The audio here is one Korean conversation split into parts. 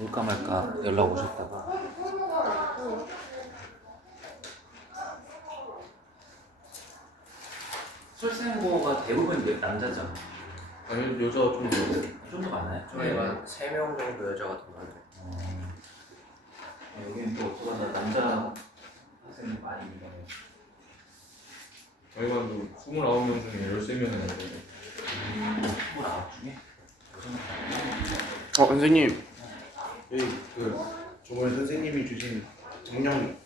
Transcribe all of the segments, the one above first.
올까 말까 연락 오셨다가 출생고가 대부분 남자죠. 아니 여자 좀 더. 좀 더 많아요? 저희가 3명 정도 여자가 더 많아요. 여기는 또 어쩌다 남자 학생이 많이 있는 거예요. 저희가 뭐 29명 중에 13명은 남자예요. 29 중에? 선생님 여기 저번에 선생님이 주신 정량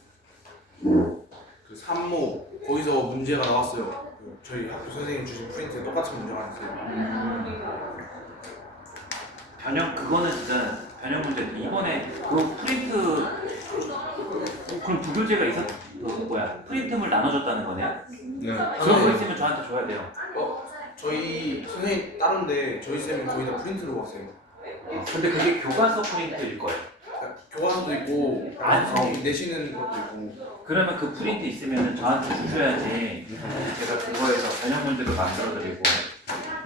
그 산모 거기서 문제가 나왔어요. 저희 학교 선생님 주신 프린트에 똑같은 문제가 나왔어요. 변형 그거는 진짜 변형 문제인데 이번에 그 프린트 그럼 두 교재가 있었 프린트물 나눠줬다는 거네요? 네. 그거 있으면 저한테 줘야 돼요. 저희 선생님 다른데 저희 쌤은 거의 다 프린트로 왔어요. 근데 그게 교과서 프린트일 거예요. 교과서도 있고 선생님 내시는 것도 있고. 그러면 그 프린트 있으면 저한테 주셔야지 제가 그거에서 변형 문제도 만들어드리고.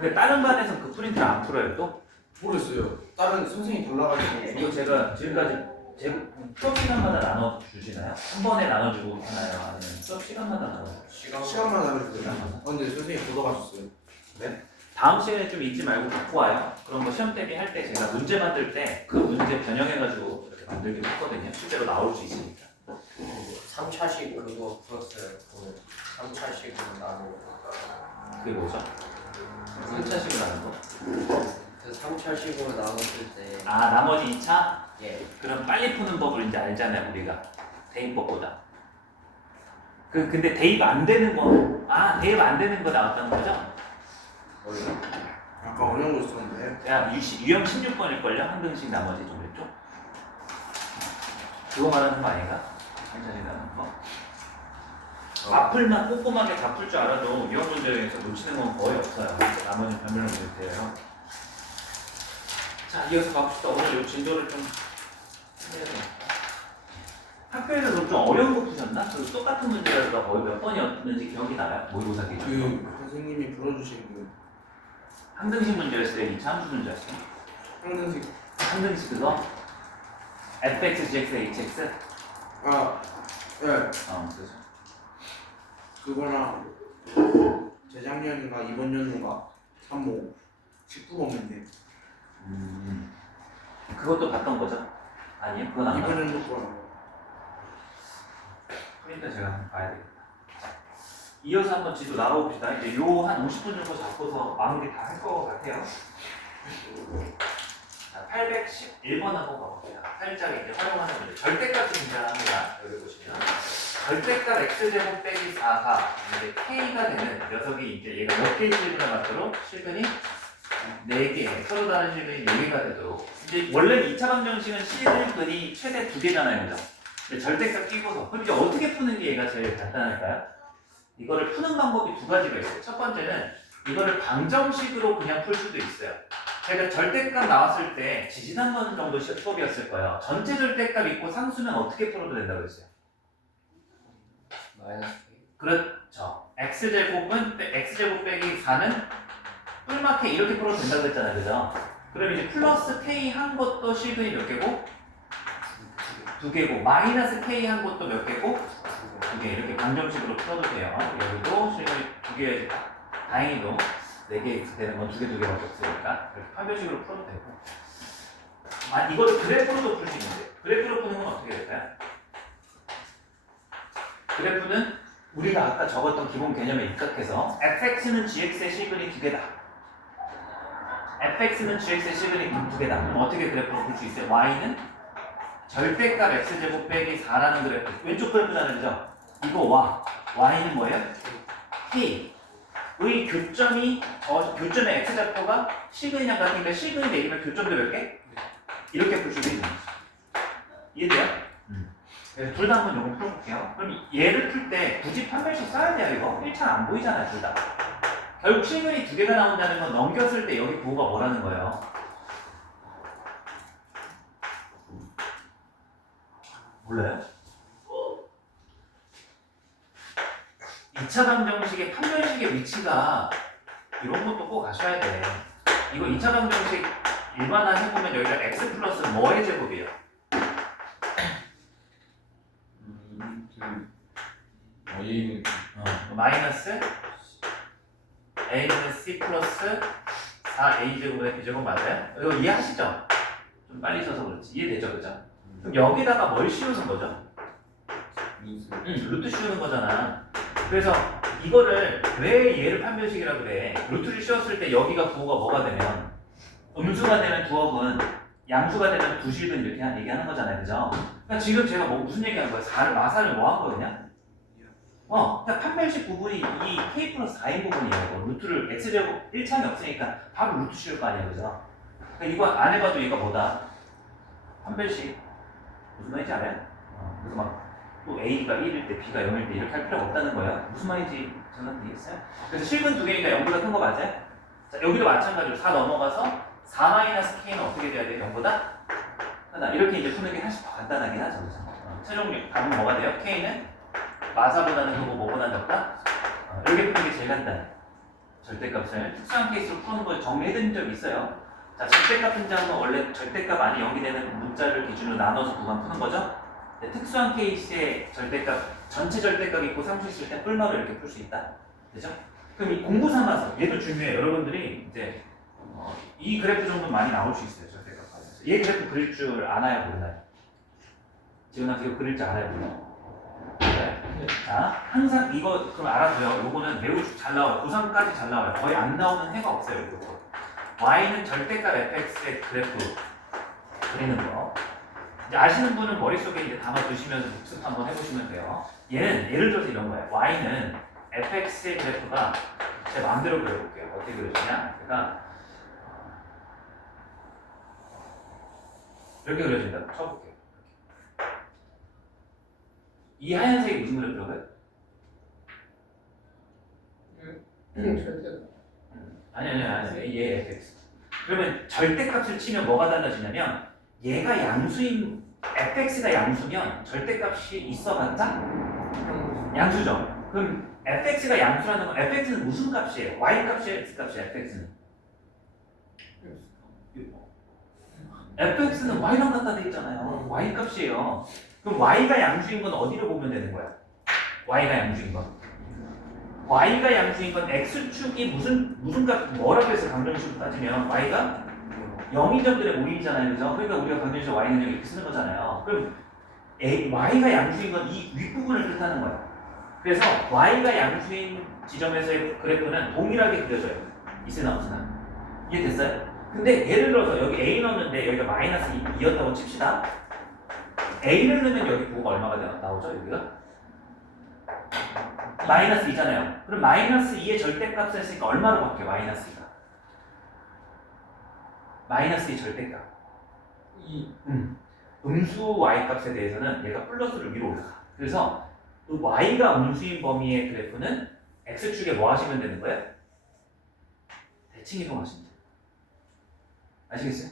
근데 다른 반에서 그 프린트를 안 풀어요 또? 모르겠어요. 다른 선생님 달라가지고. 이거 제가 지금까지 수업 시간마다 나눠 주시나요? 한 번에 나눠주고 하나요? 아니면 수업 시간마다 나눠? 시간마다 그랬어요. 근데 선생님 걷어가셨어요. 네? 다음 시간에 좀 잊지 말고 갖고 와요. 그럼 뭐 시험 대비 할 때 제가 문제 만들 때 그 문제 변형해가지고 이렇게 만들기도 했거든요. 실제로 나올 수 있으니까. 3차식 그거 풀었어요. 오늘 3차식으로 나누고. 그게 뭐죠? 3차식으로 하는 거? 그 3차식으로 나눴을 때 아 나머지 2차? 예. 그럼 빨리 푸는 법을 이제 알잖아요 우리가. 대입법보다. 근데 대입 안 되는 거, 대입 안 되는 거 나왔다는 거죠? 몰라요. 아까 어려운 거 있었는데. 유형 16번일걸요? 한 등씩 나머지 좀 했죠? 그거 말하는 거 아닌가? 한 자리 나는 거? 앞을만 꼼꼼하게 다 풀 줄 알아도 유형 문제에서 놓치는 건 거의 없어요. 나머지는 변별력 문제예요. 자, 이어서 가봅시다. 오늘 이 진도를 좀 해야 돼. 학교에서 좀 어려운 거 푸셨나? 그 똑같은 문제가 거의 몇 번이었는지 기억이 나요? 모의고사 기준. 그 선생님이 불러주신 그 한등식 문제였어요? 2차 함수 문제였어요? 항등식. 한등식 그거? fx, gx, hx? 네. 그죠. 그거랑 재작년인가 이번 연도가 3모 19번 문제. 그것도 봤던 거죠? 아니요? 그건 안 이번 봤어요. 연도 거라고. 그러니까 제가 한번 봐야 되겠다. 이어서 한번 지도 나가봅시다. 이제 요 한 50분 정도 잡고서 마무리 다 할 것 같아요. 자, 811번 한번 가볼게요. 살짝 이제 활용하는 문제. 절대값 증가합니다. 여기 보시면. 절대값 x제곱 빼기 4가 이제 k가 되는 녀석이 이제 얘가 몇 개의 실근을 갖도록 실근이 4개, 서로 다른 실근이 4개가 되도록. 이제 원래는 2차 방정식은 실근이 최대 2개잖아요. 그죠? 근데 절대값 끼고서. 그럼 이제 어떻게 푸는 게 얘가 제일 간단할까요? 이거를 푸는 방법이 두 가지가 있어요. 첫 번째는 이거를 방정식으로 그냥 풀 수도 있어요. 제가 절대값 나왔을 때 지지난번 정도 수업이었을 거예요. 전체 절대값 있고 상수면 어떻게 풀어도 된다고 했어요? 마이너스 그렇죠. x제곱 빼기 4는 뿔마 k 이렇게 풀어도 된다고 했잖아요. 그죠? 그럼 이제 플러스 k 한 것도 실근이 몇 개고? 2개고 마이너스 k 한 것도 몇 개고? 2개 이렇게 방정식으로 풀어도 돼요. 여기도 실근이 2개 다행히도 4개 되는 건 2개밖에 없으니까 이렇게 판별식으로 풀어도 되고 이거를 그래프로도 풀 수 있는데 그래프로 푸는 건 어떻게 될까요? 그래프는 우리가 아까 적었던 기본 개념에 입각해서 fx는 gx의 실근이 2개다. fx는 gx의 실근이 2개다. 그럼 어떻게 그래프로 풀 수 있어요? y는 절대값 x제곱 빼기 4라는 그래프. 왼쪽 그래프잖아요. 그죠? 이거 y는 뭐예요? k의 교점이 교점의 x좌표가 실근이랑 같으니까 실근이 내리면 교점도 몇 개? 이렇게 풀 수도 있는 거죠. 이해돼요? 둘 다 한번 요거 풀어볼게요. 그럼 얘를 풀 때 굳이 판별식 써야 돼요, 이거? 1차는 안 보이잖아요, 둘 다. 결국 실근이 2개가 나온다는 건 넘겼을 때 여기 부호가 뭐라는 거예요? 몰라요? 2차 방정식의 판별식의 위치가 이런 것도 꼭 아셔야 돼. 이거 2차 방정식 일반화 해보면 여기가 x 플러스 뭐의 제곱이에요? 얘는 마이너스 a는 c 플러스 4a 제곱의 b제곱 맞아요? 이거 이해하시죠? 좀 빨리 써서 그렇지 이해되죠 그죠? 그럼 여기다가 뭘 씌우는 거죠? 루트 씌우는 거잖아. 그래서 이거를 왜 얘를 판별식이라고 그래? 루트를 씌웠을 때 여기가 부호가 뭐가 되면 음수가 되면 두억은 양수가 되면 두식은 이렇게 얘기하는 거잖아요, 그죠? 그러니까 지금 제가 뭐 무슨 얘기하는 거예요? 마사를 뭐 한 거냐? 그러니까 판별식 부분이 이 k 플러스 4인 부분이에요. 루트를 x제곱 1창이 없으니까 바로 루트 씌울 거 아니에요, 그죠? 그러니까 이거 안 해봐도 얘가 뭐다? 판별식 무슨 말인지 알아요? 그래서 막 또 a가 1일 때 b가 0일 때 이렇게 할 필요가 없다는 거예요. 무슨 말인지 저는 되겠어요? 그래서 실근 두 개니까 0보다 큰 거 맞아요? 자, 여기도 마찬가지로 4 넘어가서 4-k는 어떻게 돼야 돼요? 0보다 크다. 이렇게 이제 푸는 게 사실 더 간단하긴 하죠, 그죠? 최종 답은 뭐가 돼요? k는 마사보다는 크고 뭐보다 작다? 이렇게 푸는 게 제일 간단해. 절대값을 특수한 케이스로 푸는 걸 정리해드린 적이 있어요. 자, 절대값 분자는 원래 절대값 안에 0이 되는 문자를 기준으로 나눠서 구간 푸는 거죠. 네, 특수한 케이스의 절대값, 전체 절대값 있고 상수 있을 때 뿔마로 이렇게 풀 수 있다. 되죠? 그럼 이 공부 삼아서 얘도 중요해요. 여러분들이 이제 이 그래프 정도 많이 나올 수 있어요. 절대값 관련해서. 얘 그래프 그릴 줄 아나요, 모르나요? 지훈아 이거 그릴 줄 알아요, 모르나요? 네. 자, 항상 이거 그럼 알아둬요. 요거는 매우 잘 나와요. 고3까지 잘 나와요. 거의 안 나오는 해가 없어요, 이거. y는 절대값 fx의 그래프 그리는 거. 이제 아시는 분은 머릿속에 이제 담아두시면서 복습 한번 해보시면 돼요. 얘는 예를 들어서 이런 거예요. y는 fx의 그래프가 제 마음대로 그려볼게요. 어떻게 그려지냐? 그러니까 이렇게 그려진다고 쳐볼게요. 이 하얀색이 무슨 그래프라고요? 아니. 얘 fx. 그러면 절대값을 치면 뭐가 달라지냐면 얘가 양수인 fx가 양수면 절대값이 있어봤자 양수죠. 그럼 fx가 양수라는 건 fx는 무슨 값이에요? y 값이에요? x 값이에요? fx는 fx는 y랑 같다 돼 있잖아요. y 값이에요. 그럼 y가 양수인 건 어디로 보면 되는 거야? y가 양수인 건 y가 양수인 건 x축이 무슨 값 뭐라고 해서 강정식으로 따지면 y가 0이점들의 모임이잖아요, 그죠? 그러니까 우리가 강정식 y는 이렇게 쓰는 거잖아요. 그럼 y가 양수인 건 이 윗부분을 뜻하는 거예요. 그래서 y가 양수인 지점에서의 그래프는 동일하게 그려져요. 있으나 없으나. 이해됐어요? 근데 예를 들어서 여기 a 넣었는데 여기가 마이너스 2였다고 칩시다. a를 넣으면 여기 부호가 얼마가 나오죠? 여기가? 마이너스 2잖아요. 그럼 마이너스 2의 절대값을 했으니까 얼마로 바뀌어요? 마이너스 2가. 마이너스 2 절대값. 음수 y값에 대해서는 얘가 플러스를 위로 올라가. 그래서 y가 음수인 범위의 그래프는 x축에 뭐 하시면 되는 거예요? 대칭 이동하시면 돼요. 아시겠어요?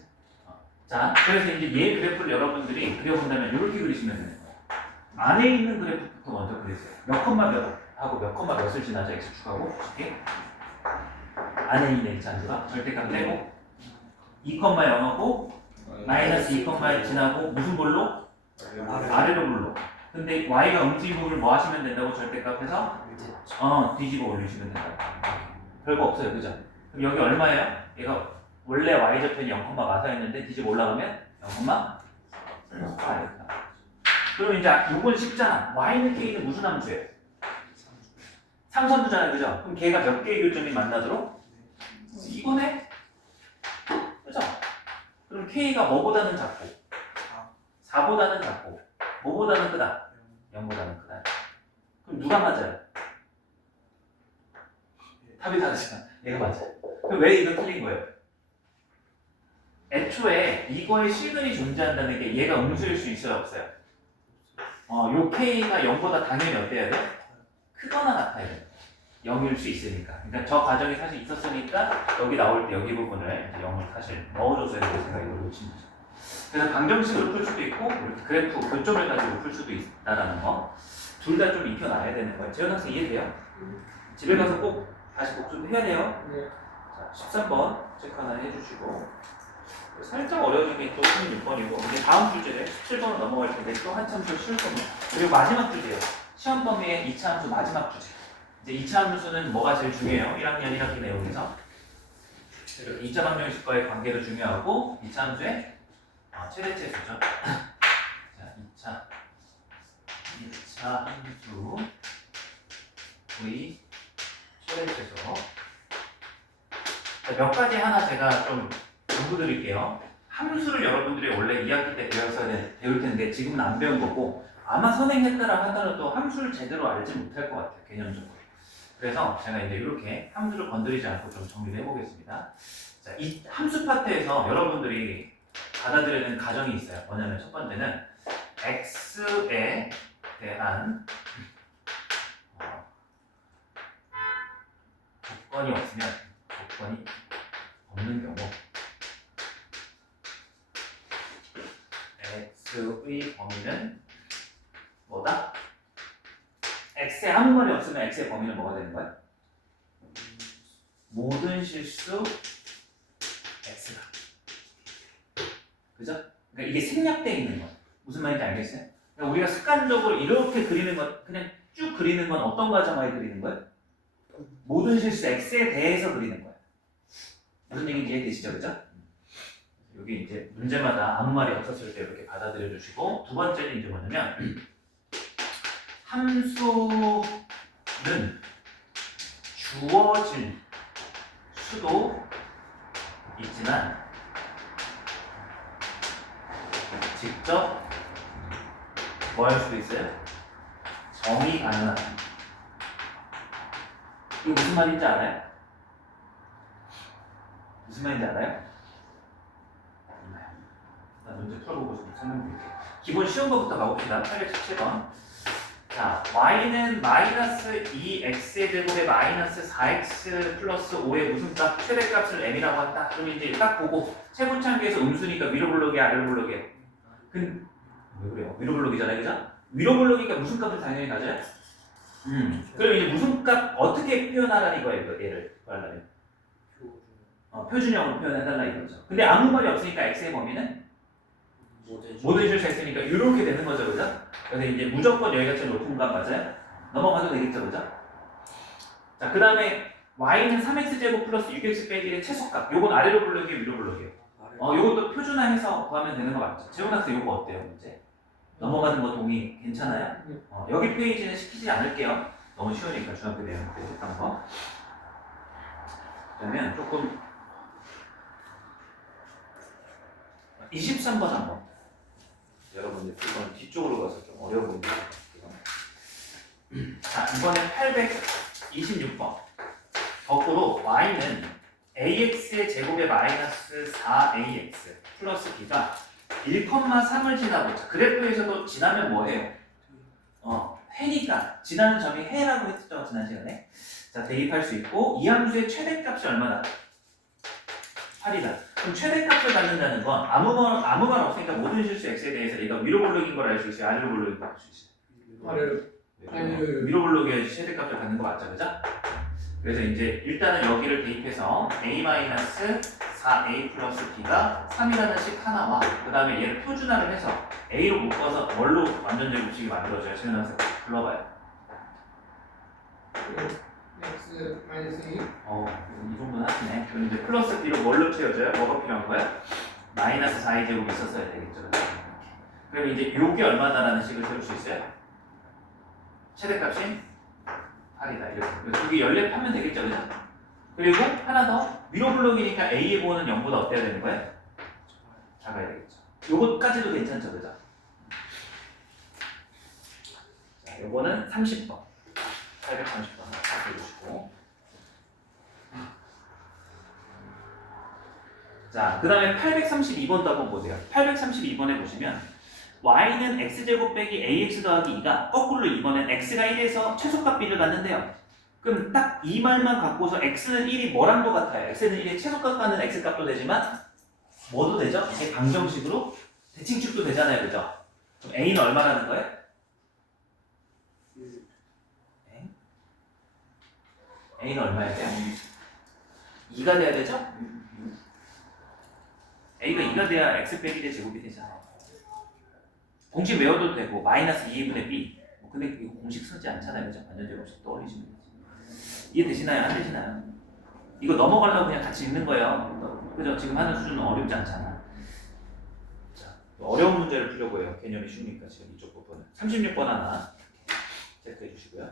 자, 그래서 이제 얘 그래프를 여러분들이 그려본다면 이렇게 그리시면 되는 거예요. 안에 있는 그래프부터 먼저 그리세요. 몇 컴마 몇 하고 몇 컴마 몇을 지나죠? x축하고 이렇게 안에 있는 x한수가 절대값 떼고 2,0하고 마이너스 2,1 지나고 무슨 볼로? 아래로 볼로. 근데 y가 음수인 부분을 뭐 하시면 된다고? 절대값에서 뒤집어 올리시면 된다. 별거 없어요, 그죠? 그럼 여기 얼마예요? 얘가 원래 y좌편이 0, 마사였는데 뒤집어 올라가면 0,4. 그럼 이제 요건 쉽잖아. y는 k는 무슨 함수예요? 상수함수잖아요, 그죠? 그럼 걔가 몇 개의 교점이 만나도록? 이거네? 그죠? 그럼 k가 뭐보다는 작고 4보다는 작고 뭐보다는 크다? 0보다는 크다. 그럼 누가 맞아요? 답이 다르잖아. 얘가 맞아요. 그럼 왜 이거 틀린 거예요? 애초에 이거의 실근이 존재한다는 게 얘가 음수일 수 있어요, 없어요? 요 k가 0보다 당연히 어때야 돼? 크거나 같아야 돼. 0일 수 있으니까. 그러니까 저 과정이 사실 있었으니까 여기 나올 때 여기 부분을 이제 0을 사실 넣어줘서 이렇게 제가 이걸 놓친 거죠. 그래서 방정식으로 풀 수도 있고 이렇게 그래프 교점을 가지고 풀 수도 있다라는 거. 둘 다 좀 익혀놔야 되는 거예요. 재현 학생 이해돼요? 집에 가서 꼭 다시 복습해야 돼요. 네. 자, 13번 체크 하나 해주시고 살짝 어려워진 게 또 16번이고 이제 다음 주제를 17번으로 넘어갈 텐데 또 한참 더 쉬울 겁니다. 그리고 마지막 주제예요. 시험 범위의 2차 함수 마지막 주제. 이제 2차 함수는 뭐가 제일 중요해요? 1학년 1학기 내용에서 2차 방정식과의 관계도 중요하고 2차 함수의 최대치수죠. 자, 2차 함수의 최대치수. 몇 가지 하나 제가 좀 정보 드릴게요. 함수를 여러분들이 원래 2학기 때 배울 텐데 지금은 안 배운 거고 아마 선행했다라 하더라도 함수를 제대로 알지 못할 것 같아요. 개념적으로. 그래서 제가 이제 이렇게 함수를 건드리지 않고 좀 정리를 해보겠습니다. 자, 이 함수 파트에서 여러분들이 받아들여야 되는 가정이 있어요. 뭐냐면 첫 번째는 x에 대한 조건이 없으면 조건이 없는 경우 x의 범위는 뭐다? x에 아무 말이 없으면 x의 범위는 뭐가 되는 거야? 모든 실수 x다. 그죠? 그러니까 이게 생략되어 있는 거. 무슨 말인지 알겠어요? 그러니까 우리가 습관적으로 이렇게 그리는 것, 그냥 쭉 그리는 건 어떤 과정하에 그리는 거예요? 모든 실수 x에 대해서 그리는 거예요. 무슨 얘기인지 이해되시죠? 그죠? 여기 이제 문제마다 아무 말이 없었을 때 이렇게 받아들여 주시고 두 번째는 이제 뭐냐면 함수는 주어질 수도 있지만 직접 뭐 할 수도 있어요? 정의 가능하다. 이거 무슨 말인지 알아요? 무슨 말인지 알아요? 나 문제 풀어보고 좀 설명드릴게요. 기본 쉬운 거부터 가봅시다. 817번. 자, y는 마이너스 2x의 제곱에 마이너스 4x 플러스 5의 무슨 값? 최대값을 m이라고 한다. 그럼 이제 딱 보고 최고창기에서 음수니까 위로 블록이야 아래로 블록이야? 왜 그래요? 위로 블록이잖아요, 그죠? 위로 블록이니까 무슨 값을 당연히 가져요? 그럼 이제 무슨 값 어떻게 표현하라는 이거예요, 얘를 구하려면? 표준형으로 표현해달라 이거죠. 근데 아무 말이 없으니까 x의 범위는 모든 실수 x니까 이렇게 되는 거죠, 그죠? 그래서 이제 무조건 여기가 제일 높은 값 맞아요? 넘어가도 되겠죠, 그죠? 자, 그 다음에 y는 3x제곱 플러스 6x 빼기 1의 최소값. 요건 아래로 블록이에요, 위로 블록이에요? 요것도 표준화해서 구하면 되는 거 맞죠? 재훈학생 요거 어때요, 문제? 넘어가는 거 동의 괜찮아요? 여기 페이지는 시키지 않을게요. 너무 쉬우니까 중학교 내용 때 했던 거. 그러면 조금 23번 한번. 여러분들 이건 뒤쪽으로 가서 좀 어려워 보이는 것 같아요. 자, 이번엔 826번. 거꾸로 y는 ax의 제곱에 마이너스 4ax 플러스 b가 1,3을 지나고, 자, 그래프에서도 지나면 뭐예요? 해니까 지나는 점이 해라고 했었죠, 지난 시간에. 자, 대입할 수 있고 이 함수의 최대값이 얼마나? 8이다. 그럼 최대값을 갖는다는 건 아무 말 없으니까 모든 실수 x에 대해서 얘가 위로 블록인 걸 알 수 있어요, 아래로 블록인 걸 알 수 있어요? 아래로. 위로 블록에 최대값을 갖는 거 맞죠, 그죠? 그래서 이제 일단은 여기를 대입해서 a-4a 플러스 b가 3이라는 식 하나와 그 다음에 얘를 표준화를 해서 a로 묶어서 뭘로 완전제곱식이 만들어져요? 지금 학생 불러봐요. x 마이너스 2. 이 정도는 하시네. 그럼 이제 플러스 b로 뭘로 채워져요? 뭐가 필요한 거예요? 마이너스 4의 제곱이 있었어야 되겠죠. 그럼 이제 요게 얼마나라는 식을 세울 수 있어요? 최대값이 8이다. 이렇게. 두 개 연립하면 되겠죠, 그죠? 그리고 하나 더. 위로 블록이니까 A의 보호는 0보다 어때야 되는 거예요? 작아야 되겠죠. 요것까지도 괜찮죠, 그죠? 자, 요거는 30번. 830번. 해주시고. 자, 그 다음에 832번도 한번 보세요. 832번에 보시면 y는 x제곱 빼기 ax 더하기 2가 거꾸로 이번엔 x가 1에서 최소값 b를 갖는데요. 그럼 딱 이 말만 갖고서 x는 1이 뭐랑 똑같아요? x는 1의 최소값 갖는 x값도 되지만 뭐도 되죠? 제 방정식으로 대칭축도 되잖아요, 그죠? 그럼 a는 얼마라는 거예요? a는 얼마야 돼요? 2가 돼야 되죠? a가 2가 돼야 x 빼기 대 제곱이 되잖아요. 공식 외워도 되고 마이너스 2분의 b. 근데 이거 공식 쓰지 않잖아요, 그죠? 완전제 공식 떠올리시면 되지. 이해되시나요? 안 되시나요? 이거 넘어가려고 그냥 같이 읽는 거예요. 그죠? 지금 하는 수준은 어렵지 않잖아. 자, 어려운 문제를 풀려고 해요. 개념이 쉬우니까 지금 이쪽 부분은 36번 하나 체크해 주시고요.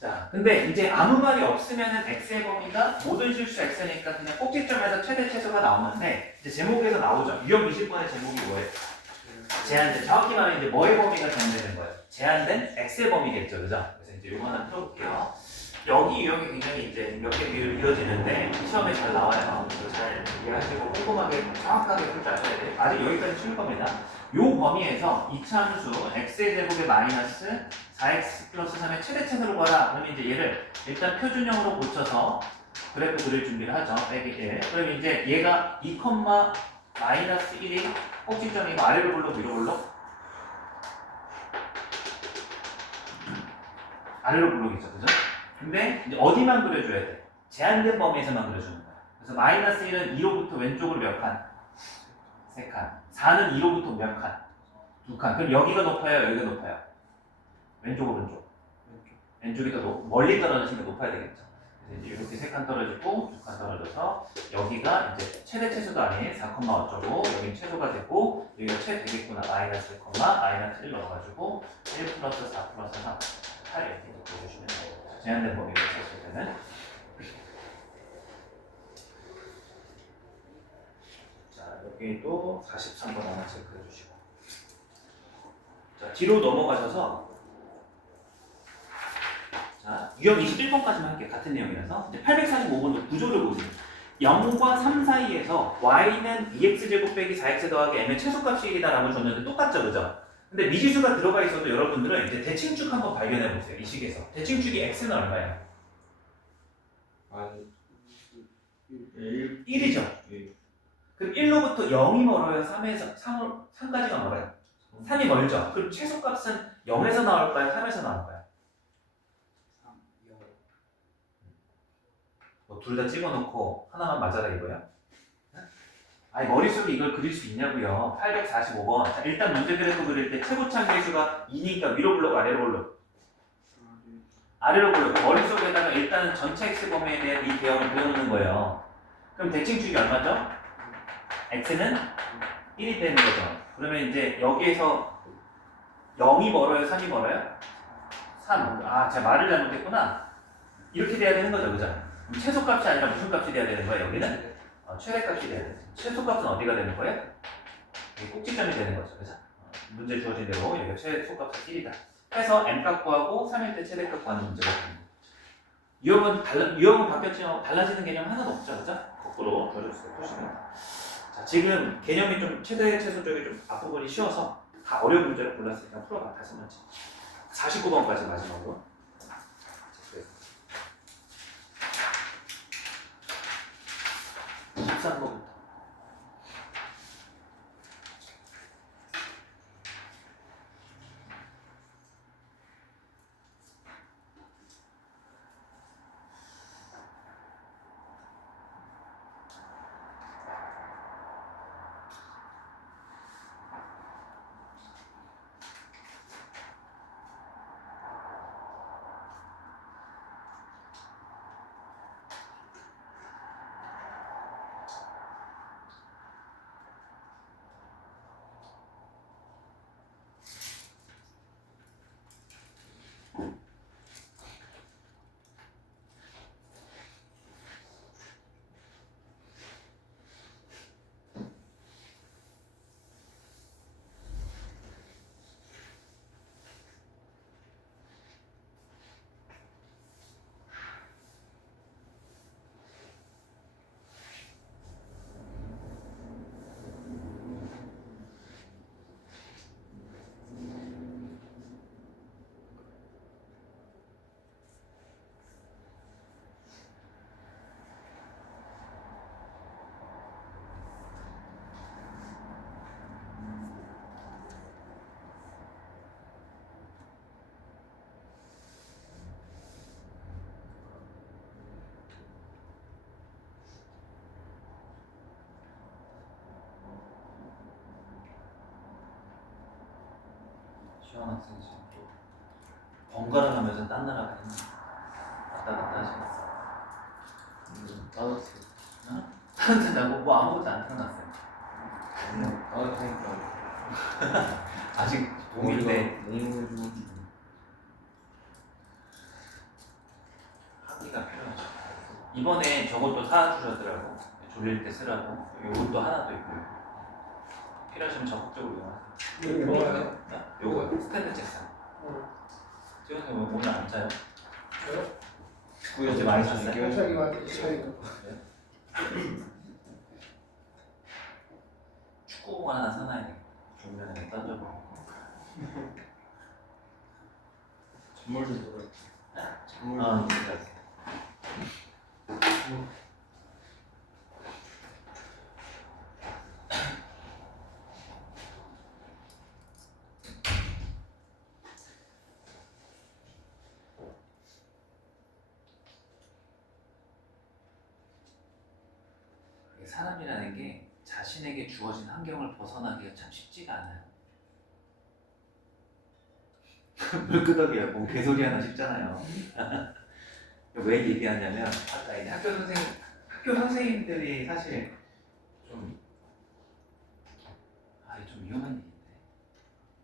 자, 근데 이제 아무 말이 없으면은 x의 범위가 모든 실수 x니까 그냥 꼭지점에서 최대 최소가 나오는데 이제 제목에서 나오죠. 유형 20번의 제목이 뭐예요? 제한된, 정확히 말하면 이제 뭐의 범위가 제한되는 거예요? 제한된 x의 범위겠죠, 그죠? 그래서 이제 이거 하나 풀어볼게요. 여기 유형이 굉장히 이제 몇 개 이어지는데 시험에 잘 나와요. 그래서 잘 이해하시고 꼼꼼하게 정확하게 풀 줄 아셔야 돼요. 아직 여기까지 칠 겁니다. 요 범위에서 이차 함수 x의 제곱에 마이너스 4x 플러스 3의 최대 최소를 구하라. 그러면 이제 얘를 일단 표준형으로 고쳐서 그래프 그릴 준비를 하죠. 빼기 1. 그럼 이제 얘가 2, 마이너스 1이 꼭지점이고 아래로 볼록 위로 볼록? 아래로 볼록이죠, 그죠? 근데 이제 어디만 그려줘야 돼? 제한된 범위에서만 그려주는 거야. 그래서 마이너스 1은 2로부터 왼쪽으로 몇 칸? 3칸. 4는 2로부터 몇 칸? 2칸. 그럼 여기가 높아요, 여기가 높아요? 왼쪽, 오른쪽? 왼쪽이 더 멀리 떨어지니까 높아야 되겠죠. 그래서 이제 이렇게 3칸 떨어지고 2칸 떨어져서 여기가 이제 최대 최소도 아닌 4, 어쩌고 여기는 최소가 되고 여기가 최 되겠구나. 마이너스 1, 마이너스 1 넣어가지고 1 플러스 4 플러스 3 8 이렇게 보여주시면 돼요. 제한된 범위가 있었을 때는 자 여기도 43번 하나 체크해 주시고 자 뒤로 넘어가셔서 자, 유형 21번까지만 할게요. 같은 내용이라서. 이제 845번도 구조를 보세요. 0과 3 사이에서 y는 2x제곱 빼기 4x 더하기 m의 최소값이 1이다라고 줬는데 똑같죠, 그죠? 근데 미지수가 들어가 있어도 여러분들은 이제 대칭축 한번 발견해 보세요. 이 식에서. 대칭축이 x는 얼마예요? 아니 1이죠. 그럼 1로부터 0이 멀어요? 3까지가 멀어요? 3이 멀죠? 그럼 최소값은 0에서 나올까요? 3에서 나올까요? 둘 다 찍어놓고 하나만 맞아라 이거야? 아니 머릿속에 이걸 그릴 수 있냐고요. 845번. 자, 일단 문제 그래프 그릴 때 최고참 계수가 2니까 위로 블록 아래로 블록? 아래로 블록. 머릿속에다가 일단 전체 x 범위에 대한 이 대형을 그려놓는 거예요. 그럼 대칭축이 얼마죠? x는 1이 되는 거죠. 그러면 이제 여기에서 0이 멀어요? 3이 멀어요? 3. 아, 제가 말을 잘못했구나. 이렇게 돼야 되는 거죠, 그죠? 최소값이 아니라 무슨 값이 돼야 되는 거예요, 여기는? 최대값이 돼야 되죠. 최소값은 어디가 되는 거예요? 이게 꼭지점이 되는 거죠, 그죠? 문제 주어진 대로 여기가 최소값은 1이다. 해서 m값 구하고 3일 때 최대값 구하는 문제가 됩니다. 유형은 바뀌었지만 달라지는 개념 하나도 없죠, 그죠? 거꾸로 푸시면 됩니다. 자, 지금 개념이 좀 최대 최소 쪽이 좀 앞부분이 쉬워서 다 어려운 문제를 골랐으니까 풀어봐, 다시 문제. 49번까지 마지막으로. 13번부터. 시원 학생 지금 또 번갈아 가면서 딴 나라 가는 왔다 갔다 하시네. 따뜻해. 따뜻하다고? 뭐 아무것도 안 틀어놨어요. 따뜻하니까. 아직 봄인데 너무 좋은. 학기가 필요하죠. 이번에 저것도 사주셨더라고. 졸릴 때 쓰라고. 요것도 하나 더 있고요. 필요하시면 적극적으로 이용하세요. 이게 뭐예요? 요거 스탠드 책상. 지금 오늘 안 짜요? 저요? 어제 많이 잤어요? 현석이 왔을 때 축구공 하나 사놔야 돼. 중간에 던져보고. 선물 좀 들어. 선물 아, 좀. 진짜. 사람이라는 게 자신에게 주어진 환경을 벗어나기가 참 쉽지가 않아요. 물끄덕이야. 뭐 개소리 하나 싶잖아요. 왜 얘기하냐면 아까 이제 학교 선생님들이 사실 좀 좀 위험한 얘기인데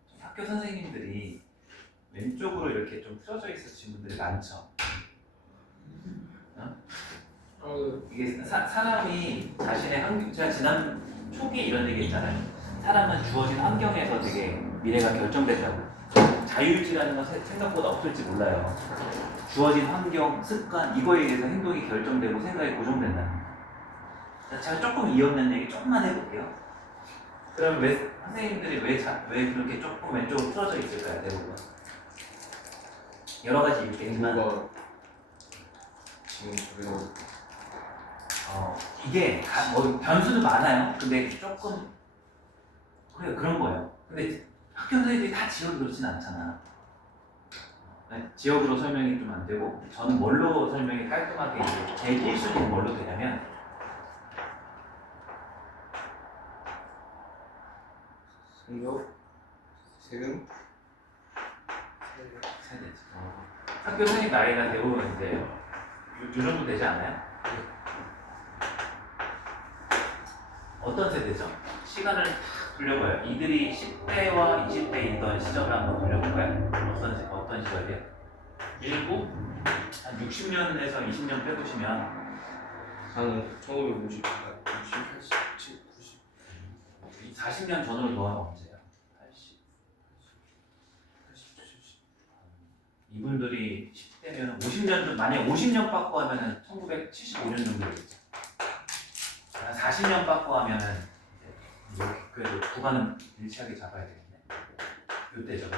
좀 학교 선생님들이 왼쪽으로 이렇게 좀 틀어져 있으신 분들이 많죠. 이게 사람이 자신의 환경, 제가 지난 초기에 이런 얘기 했잖아요. 사람은 주어진 환경에서 되게 미래가 결정된다고. 자유의지라는 건 생각보다 없을지 몰라요. 주어진 환경, 습관, 이거에 의해서 행동이 결정되고 생각이 고정된다. 제가 조금 이어있는 얘기 조금만 해볼게요. 그러면 왜 선생님들이 왜 그렇게 조금 왼쪽으로 틀어져 있을까요, 대부분? 여러 가지 있겠지만 지금 저기서 이게 뭐 변수도 많아요. 근데 조금 그런 거예요. 근데 학교 선생님들이 다 지역이 그렇진 않잖아. 네, 지역으로 설명이 좀 안 되고 저는 뭘로 설명이 깔끔하게 이제 제 1순위는 뭘로 되냐면 성교, 세금, 세대지. 학교 선생님 나이가 대부분 이제 요 정도 되지 않아요? 어떤 세대죠? 시간을 탁 돌려봐요. 이들이 10대와 20대이던 시절을 한번 돌려볼까요? 어떤 시절이에요? 19? 한 60년에서 20년 빼보시면 한 1950, 60, 87, 90, 40년 전으로 돌아가면 언제예요? 80, 70. 이분들이 10대면 50년, 만약 50년 받고 하면은 1975년 정도 되겠죠. 40년 받고 하면은 이렇게 그래도 구간은 일치하게 잡아야 되겠네. 요때죠.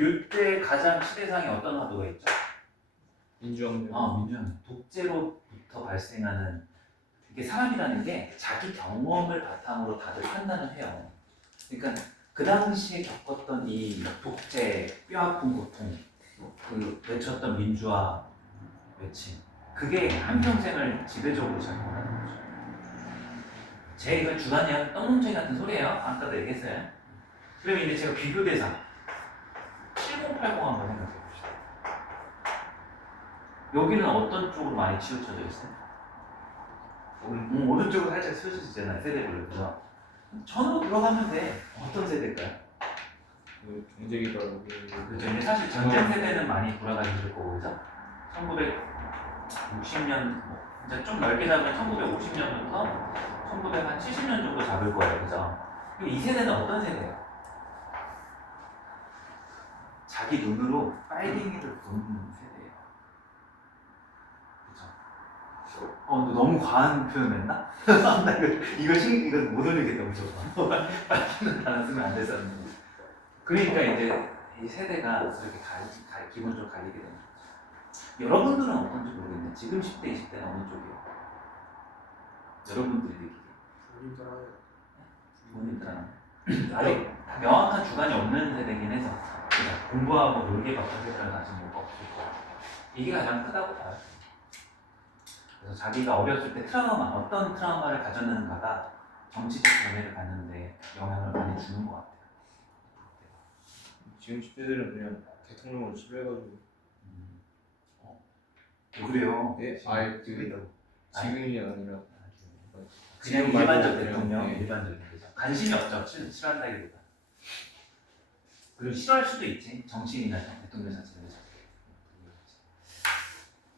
요때 가장 시대상에 어떤 화두가 있죠? 민주혁명. 민주혁명. 독재로부터 발생하는 이게 사람이라는 게 자기 경험을 바탕으로 다들 판단을 해요. 그러니까 그 당시에 겪었던 이 독재, 뼈아픈 고통, 그 외쳤던 민주화 외침, 그게 한평생을 지배적으로 작용하는 거죠. 제 이거 주관이야 똥뭉청이 같은 소리예요. 아까도 얘기했어요. 그럼 이제 제가 비교 대상 7080 한번 생각해 봅시다. 여기는 어떤 쪽으로 많이 치우쳐져 있어요? 오른쪽으로 살짝 치우쳐지잖아요. 세대별로. 그죠? 전으로 들어가면 돼. 어떤 세대일까요? 경제기가 그렇죠. 이제 사실 전쟁 세대는 많이 돌아가기 힘들 거고, 그죠? 1960년, 이제 좀 넓게 잡으면 1950년부터 1970년 정도 잡을 거예요, 그죠? 그럼 이 세대는 어떤 세대예요? 자기 눈으로 빨갱이를 보는 세대예요. 그죠? 너 너무 과한 표현했나? 나 이거 못 올리겠다, 무조건. 빨갱이는 단어 쓰면 안 됐었는데. 그러니까 이제 이 세대가 그렇게 기본적으로 갈리게 되는 거죠. 여러분들은 어떤지 모르겠는데 지금 10대, 20대는 어느 쪽이에요? 여러분들이 느끼기에 본인들은 아직 명확한 주관이 없는 세대긴 해서 그냥 공부하고 놀게 바쁜 세대를 가진 뭐가 없을 거야. 이게 가장 크다고 봐요. 그래서 자기가 어렸을 때 어떤 트라우마를 가졌는가가 정치적 견해를 갖는데 영향을 많이 주는 것 같아요. 지금 10대들은 그냥 대통령을 신뢰해가지고 그래요. 예? 아예 그 지금이 아니라 그냥 지금 말고 일반적 그냥, 대통령, 예. 일반적 대통령. 관심이 없죠. 싫어한다기보다. 그리고 싫어할 수도 있지. 정치인이나 대통령 자체를.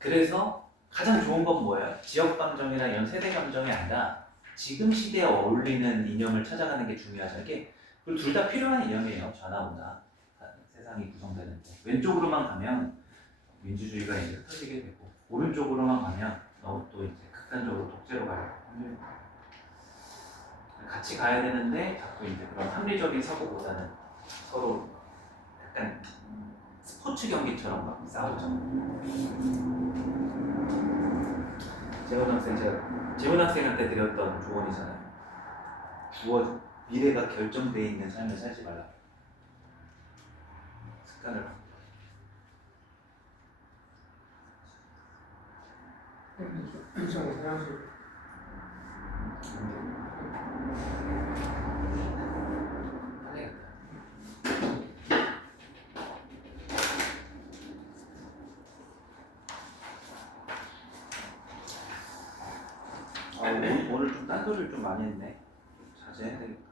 그래서 가장 좋은 건 뭐예요? 지역 감정이나 이런 세대 감정이 아니라 지금 시대에 어울리는 이념을 찾아가는 게 중요하죠. 이게 그리고 둘 다 필요한 이념이에요. 좌나우나 세상이 구성되는데 왼쪽으로만 가면 민주주의가 이제 흩어지게 되고 오른쪽으로만 가면 너무 또 이제 극단적으로 독재로 가요. 같이 가야 되는데 자꾸 이제 그런 합리적인 사고보다는 서로 약간 스포츠 경기처럼 막 싸우죠. 재훈 학생한테 드렸던 조언이잖아요. 미래가 결정되어 있는 삶을 살지 말라. 습관을 바꿔. 일정 사양수 오늘 좀 딴소리를 좀 많이 했네. 자제해야 되겠다.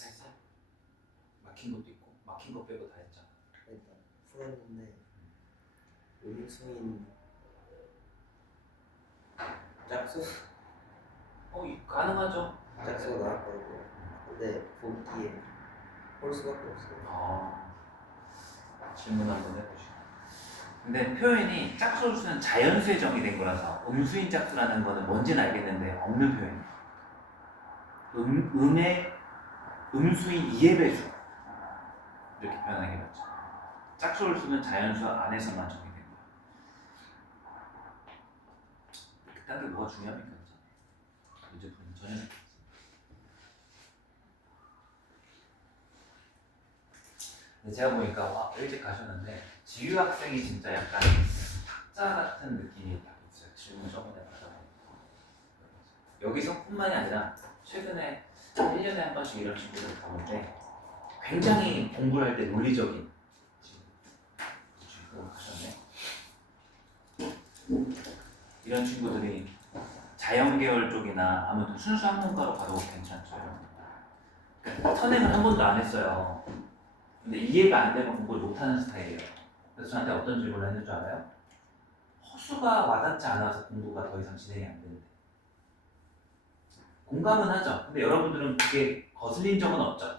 했어? 막힌 것도 있고 막힌 것 빼고 다 했잖아. 일단 풀었는데 음수인 짝수 가능하죠. 짝수가 나왔거든요. 근데 보기에 홀수밖에 없어요. 질문 한번 해보시죠. 근데 표현이 짝수는 자연수에 정의된 거라서 음수인 짝수라는 거는 뭔지는 알겠는데 없는 표현이에요. 음의 음수인 2의 배수 이렇게 표현하는 게 맞죠. 짝수홀수는 자연수 안에서만 정의된 거예요. 그딴 게 뭐가 중요합니까? 이제 전혀 근데 제가 보니까 일찍 가셨는데 지유 학생이 진짜 약간 학자 같은 느낌이 딱 있어요. 질문 저번에 받아보니까 여기서뿐만이 아니라 최근에 1년에 한 번씩 이런 친구들 보는데 굉장히 공부를 할 때 논리적인 친구 하셨네. 이런 친구들이 자연계열 쪽이나 아무튼 순수 학문가로 가도 괜찮죠. 그러니까 선행을 한 번도 안 했어요. 근데 이해가 안 되면 공부를 못하는 스타일이에요. 그래서 저한테 어떤 질문을 했는 줄 알아요? 허수가 와닿지 않아서 공부가 더 이상 진행이 안 되는데 공감은 하죠. 근데 여러분들은 그게 거슬린 적은 없죠.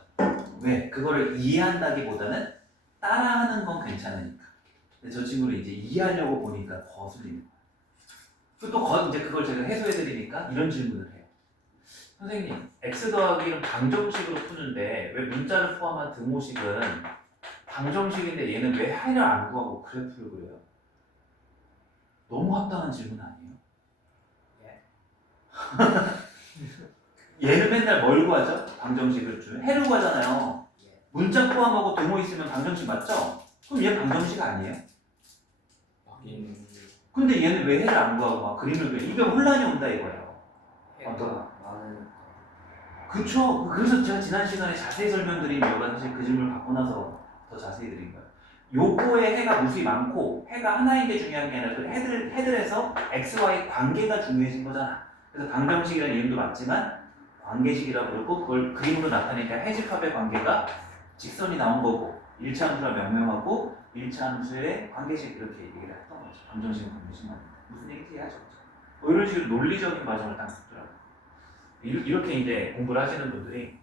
왜? 그거를 이해한다기보다는 따라하는 건 괜찮으니까. 근데 저 친구를 이제 이해하려고 보니까 거슬리는 거예요. 또 이제 그걸 제가 해소해드리니까 이런 질문을 해요. 선생님, x 더하기 1은 방정식으로 푸는데 왜 문자를 포함한 등호식은 방정식인데 얘는 왜 해를 안 구하고 그래프를 그려요? 너무 합당한 질문 아니에요? 얘는 맨날 뭘 구하죠? 방정식을 주면 해를 구하잖아요. 문자 포함하고 등호 있으면 방정식 맞죠? 그럼 얘 방정식 아니에요? 근데 얘는 왜 해를 안 구하고 막 그림을 그려? 이게 혼란이 온다 이거예요. 해가 많은 그쵸. 그래서 제가 지난 시간에 자세히 설명드린 이유가 사실 그 질문을 받고 나서 더 자세히 드린 거예요. 요거에 해가 무수히 많고 해가 하나인 게 중요한 게 아니라 그 해들에서 x와의 관계가 중요해진 거잖아. 그래서 방정식이라는 이름도 맞지만 관계식이라고 그러고 그걸 그림으로 나타내니까 해집합의 관계가 직선이 나온 거고 1차 함수가 명명하고 1차 함수의 관계식 이렇게 얘기를 했던 거죠. 방정식 관계식만 무슨 얘기인지 이해하죠? 뭐 이런 식으로 논리적인 과정을 딱 듣더라고요. 이렇게 이제 공부를 하시는 분들이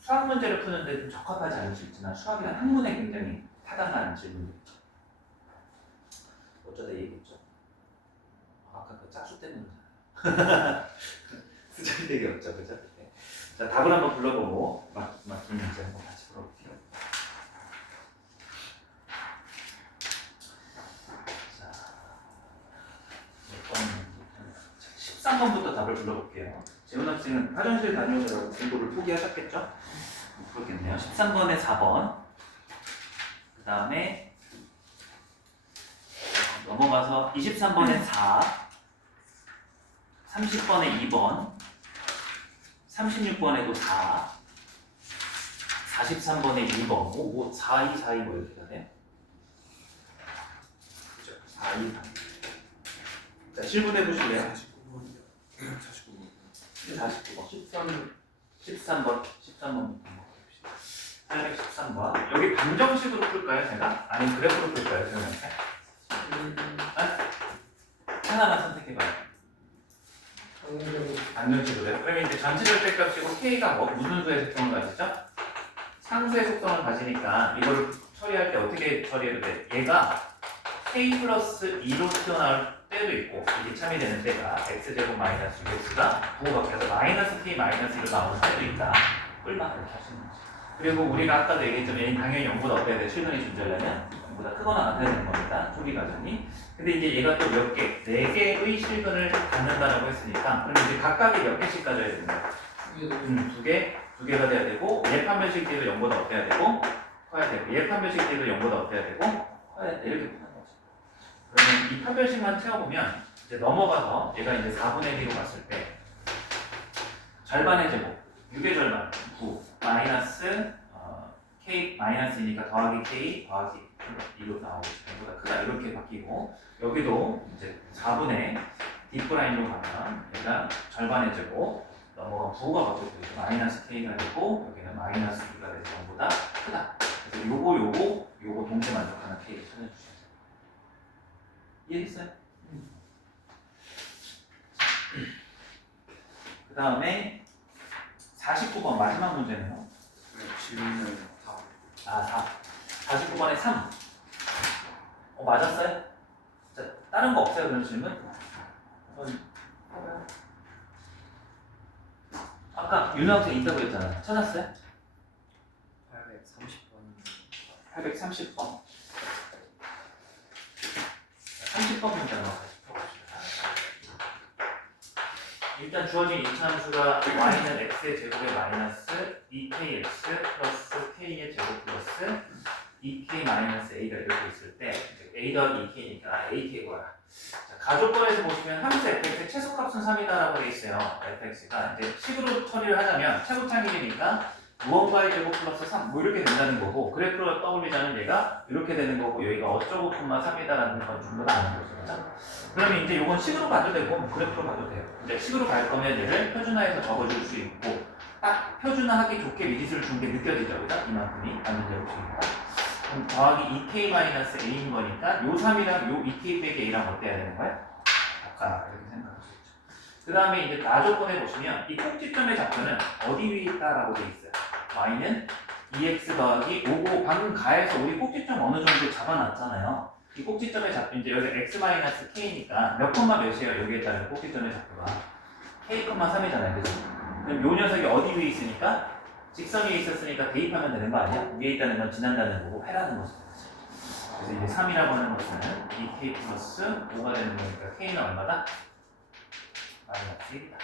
수학 문제를 푸는데 좀 적합하지 않을 수 있지만 수학이란 학문에 굉장히 타당한 질문이죠. 어쩌다 얘기했죠. 아까 그 짝수 때문에 쓰잘데기 없죠, 그죠? 네. 자, 답을 한번 불러보고 맞춤 문제 한번 같이 풀어볼게요. 자, 몇 번? 13번부터 답을 불러볼게요. 재훈 학생은 화장실 다녀오느라고 공부를 포기하셨겠죠? 그렇겠네요. 13번에 4번. 그 다음에 넘어가서 23번에 4, 30번에 2번, 36번에도 4, 43번에 2번. 뭐 4, 2, 4, 2 뭐 이렇게 되네요. 그죠? 4, 2, 4. 자, 실문해 보실래요? 49번. 13번. 13번부터. 813번. 여기 방정식으로 풀까요, 제가? 아니면 그래프로 풀까요, 제가? 하나만 선택해봐요. 방정식으로요. 그러면 이제 전체 절대값이고 K가 무슨 수의 속성을 가지죠? 상수의 속성을 가지니까 이거를 처리할 때 어떻게 처리해도 돼? 얘가 K 플러스 2로 튀어나올 때도 있고 이게 참이 되는 때가 X제곱 마이너스 6X가 부호가 바뀌어서 마이너스 K 마이너스 2로 나오는 때도 있다. 꿀맛 이렇게 하시는 거죠. 그리고 우리가 아까도 얘기했지만 얘는 당연히 0보다 어때야 돼? 실근이 존재하려면 0보다 크거나 같아야 되는 겁니다. 초기 과정이. 근데 이제 얘가 또 몇 개, 4개의 실근을 갖는다라고 했으니까 그럼 이제 각각이 몇 개씩 가져야 되는 거야? 2개가 돼야 되고 얘 판별식 뒤도 0보다 어때야 되고 커야 되고 얘 판별식 뒤도 0보다 어때야 되고 커야 돼. 이렇게 푸는 거지. 그러면 이 판별식만 채워보면 이제 넘어가서 얘가 이제 4분의 1로 갔을 때 절반의 제곱 6의 절반 9 마이너스 K 마이너스이니까 더하기 K 더하기 2로 나오고 0보다 크다 이렇게 바뀌고 여기도 이제 4분의 D'로 가면 얘가 절반의 제곱 넘어가 부호가 바뀌고 있죠. 마이너스 K가 되고 여기는 마이너스 2가 돼서 0보다 크다. 그래서 요거 동시에 만족하는 K를 찾아주셔야 돼요. 이해했어요? 그 다음에 49번 마지막 문제네요. 질문은 다. 49번에 3. 맞았어요? 자, 다른 거 없어요? 그런 질문? 아까 윤호 학생 있다고 했잖아. 찾았어요? 830번. 830번. 30번 문제 한번 같이 풀어봅시다. 일단 주어진 2차 함수가 y는 x의 제곱에 마이너스 2kx 플러스 k의 제곱 플러스 2k 마이너스 a가 이렇게 있을 때 a 더하기 2k니까 ak 구하라. 가족권에서 보시면 함수 fx의 최소값은 3이다라고 되어 있어요. fx가 이제 식으로 처리를 하자면 최고창이니까 무언가의 제곱 플러스 3 뭐 이렇게 된다는 거고 그래프로 떠올리자면 얘가 이렇게 되는 거고 여기가 어쩌고 3이다라는 건 전부 다 아는 거죠. 그렇죠? 그러면 이제 이건 식으로 가도 되고 그래프로 가도 돼요. 이제 식으로 갈 거면 얘를 표준화해서 적어줄 수 있고 딱 표준화하기 좋게 미지수를 준 게 느껴지죠. 그죠? 이만큼이 맞는 제곱식이니까 그럼 더하기 2k-a인 거니까 요 3이랑 요 2k 빼기 a랑 어때야 되는 거야? 같다 이렇게 생각할 수 있죠. 그 다음에 이제 나조건에 보시면 이 꼭지점의 좌표는 어디 위에 있다라고 되어 있어요. y는 2x 더하기 5고 방금 가에서 우리 꼭지점 어느 정도 잡아놨잖아요. 이 꼭지점의 좌표 이제 여기 x-k니까 몇 콤마 몇이에요? 여기에 따른 꼭지점의 좌표가 k,3이잖아요. 그죠? 그럼 요 녀석이 어디 위에 있으니까 직선 위에 있었으니까 대입하면 되는 거 아니야? 위에 있다는 건 지난다는 거고 해라는 거죠. 그래서 이제 3이라고 하는 것은 2k 플러스 5가 되는 거니까 k는 얼마다? 마이너스 1이다.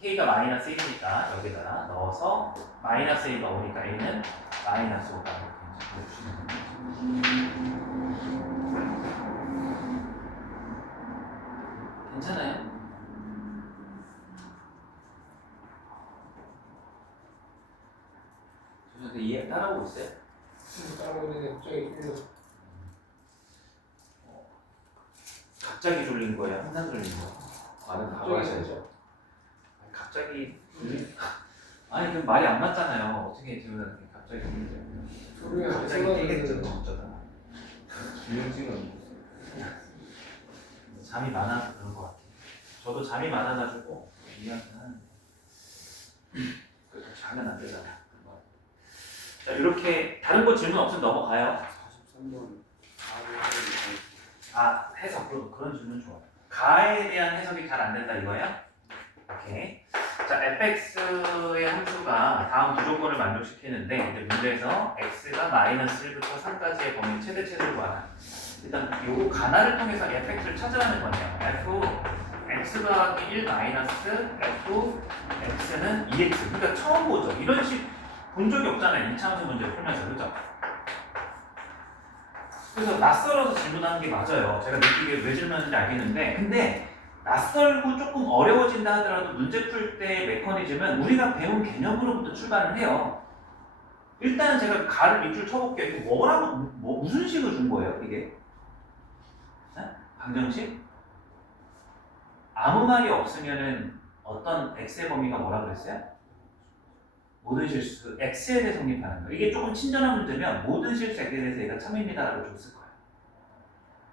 k가 마이너스 1이니까 여기다가 넣어서 마이너스 1가 오니까 a는 마이너스 5가 이렇게 보여주시면 됩니다. 괜찮아요? 저한테 이해 따라오고 있어요? 따라오는데 갑자기 뚫려. 갑자기 졸린 거예요? 항상 졸린 거예요? 갑자기 하셔야죠. 갑자기 졸린? 아니 그럼 말이 안 맞잖아요. 어떻게 지금 갑자기 갑자기 문제. 소리가 갑자기 뛰겠죠. 쏟아지는 어쩌다. 기능지는 잠이 많아서 그런 것 같아요. 저도 잠이 많아가지고 이해는 하는데 그래서 자면 안 되잖아. 자 이렇게 다른 거 질문 없으면 넘어가요. 43번. 해석 그런 질문 좋아. 가에 대한 해석이 잘 안 된다 이거야? 오케이. 자 fx의 함수가 다음 두 조건을 만족시키는데 이제 문제에서 x가 마이너스 1부터 3까지의 범위 최대치를 구하라. 일단 요거 가나를 통해서 fx를 찾으라는 거네요. x 더하기 1 마이너스 fx는 2x. 그러니까 처음 보죠. 이런 식 본 적이 없잖아요. 2차함수 문제 풀면서 그죠? 그래서 낯설어서 질문하는 게 맞아요. 제가 느끼기에 왜 질문하는지 알겠는데 근데 낯설고 조금 어려워진다 하더라도 문제 풀 때 메커니즘은 우리가 배운 개념으로부터 출발을 해요. 일단은 제가 가를 밑줄 쳐볼게요. 이거 뭐라고 무슨 식을 준 거예요 이게? 네? 방정식? 아무 말이 없으면은 어떤 x의 범위가 뭐라고 그랬어요? 모든 실수 x에 대해 성립하는 거. 이게 조금 친절한 문제면 모든 실수 x에 대해서 얘가 참입니다라고 줬을 거예요.